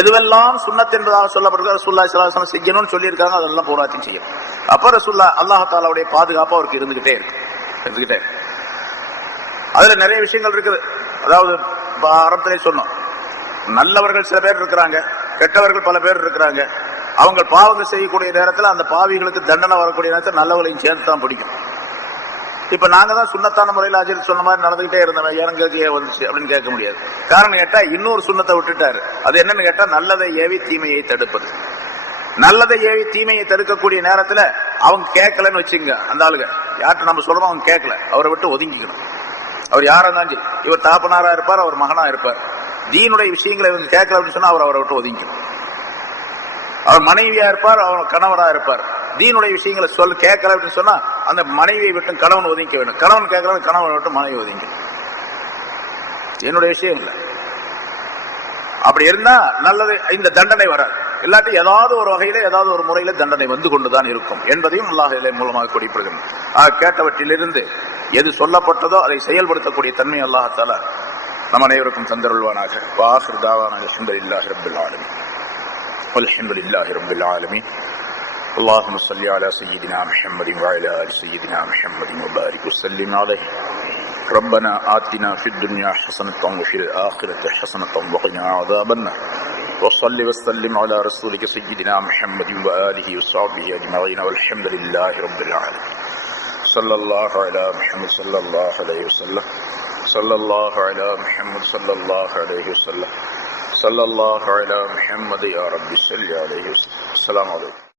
எதுவெல்லாம் சுன்னத் என்பதாக சொல்லப்படுகிறது, ரசூலுல்லாஹி ஸல்லல்லாஹு அலைஹி வஸல்லம் செய்யணும்னு சொல்லியிருக்காங்க, அதெல்லாம் பூராத்தையும் செய்யும். அப்ப ரசூலுல்லாஹ் அல்லாஹ் தஆலாவுடைய பாதுகாப்பு அவருக்கு இருந்துகிட்டே இருக்கு. அதுல நிறைய விஷயங்கள் இருக்குது. அதாவது ஆரம்பத்திலே சொன்னோம், நல்லவர்கள் சில பேர் இருக்கிறாங்க, கெட்டவர்கள் பல பேர் இருக்கிறாங்க. அவங்க பாவங்கள் செய்யக்கூடிய நேரத்தில் அந்த பாவிகளுக்கு தண்டனை வரக்கூடிய நேரத்தில் நல்லவர்களையும் சேர்ந்து தான் பிடிக்கும். இப்ப நாங்க தான் சுன்னத்தான முறையில் அஜித் சொன்ன மாதிரி நடந்துகிட்டே இருந்தோம், எனக்கு ஏன் வந்துச்சு அப்படின்னு கேட்க முடியாது. காரணம் கேட்டா இன்னொரு சுன்னத்தை விட்டுட்டாரு. அது என்னன்னு கேட்டா நல்லதை ஏவி தீமையை தடுப்பது. நல்லதை ஏவி தீமையை தடுக்கக்கூடிய நேரத்துல அவங்க கேட்கலன்னு வச்சுங்க, அந்த ஆளுங்க யார்கிட்ட நம்ம சொல்றோம் அவங்க கேட்கல, அவரை விட்டு ஒதுங்கிக்கணும். அவர் யாரா இருந்தாலும், இவர் தாப்பனாரா இருப்பார், அவர் மகனா இருப்பார், தீனுடைய விஷயங்களை இவங்க கேட்கல அப்படின்னு சொன்னா அவரை விட்டு ஒதுங்கிக்கணும். அவர் மனைவியா இருப்பார், அவர் கணவரா இருப்பார், தீனுடைய விஷயங்களை சொல்ல கேட்கல அப்படின்னு சொன்னா அந்த மனைவியை விட்டு கணவன் ஒதுக்க வேண்டும், கணவன் கேட்கல கணவன் விட்டு மனைவி ஒதுங்க. என்னுடைய விஷயம் இல்லை. அப்படி இருந்தா நல்லது, இந்த தண்டனை வராது. இல்லாட்டி ஏதாவது ஒரு வகையில ஏதாவது ஒரு முறையில தண்டனை வந்து கொண்டுதான் இருக்கும் என்பதையும் அல்லாஹ் இதன் மூலமாக குறிப்பிடுகிறார். கேட்டவற்றிலிருந்து எது சொல்லப்பட்டதோ அதை செயல்படுத்தக்கூடிய தன்மை அல்லாஹ் தஆலா நம் அனைவருக்கும் தந்தருள்வானாக. வாஹிர் தாவானா அல்ஹம்துலில்லாஹி ரப்பில் ஆலமீன். வல்ஹம்துலில்லாஹி ரப்பில் ஆலமீன். اللهم صل على سيدنا محمد وعلى آل سيدنا محمد وبارك وسلم عليه. ربنا آتنا في الدنيا حسنة وفي الآخرة حسنة وقنا عذاب النار. وصل وسلم على رسولك سيدنا محمد وآله وصحبه أجمعين والحمد لله رب العالمين. صلى الله على محمد صلى الله عليه وسلم. صلى الله على محمد صلى الله عليه وسلم. صلى الله على محمد يا رب صل عليه وسلم. السلام عليكم.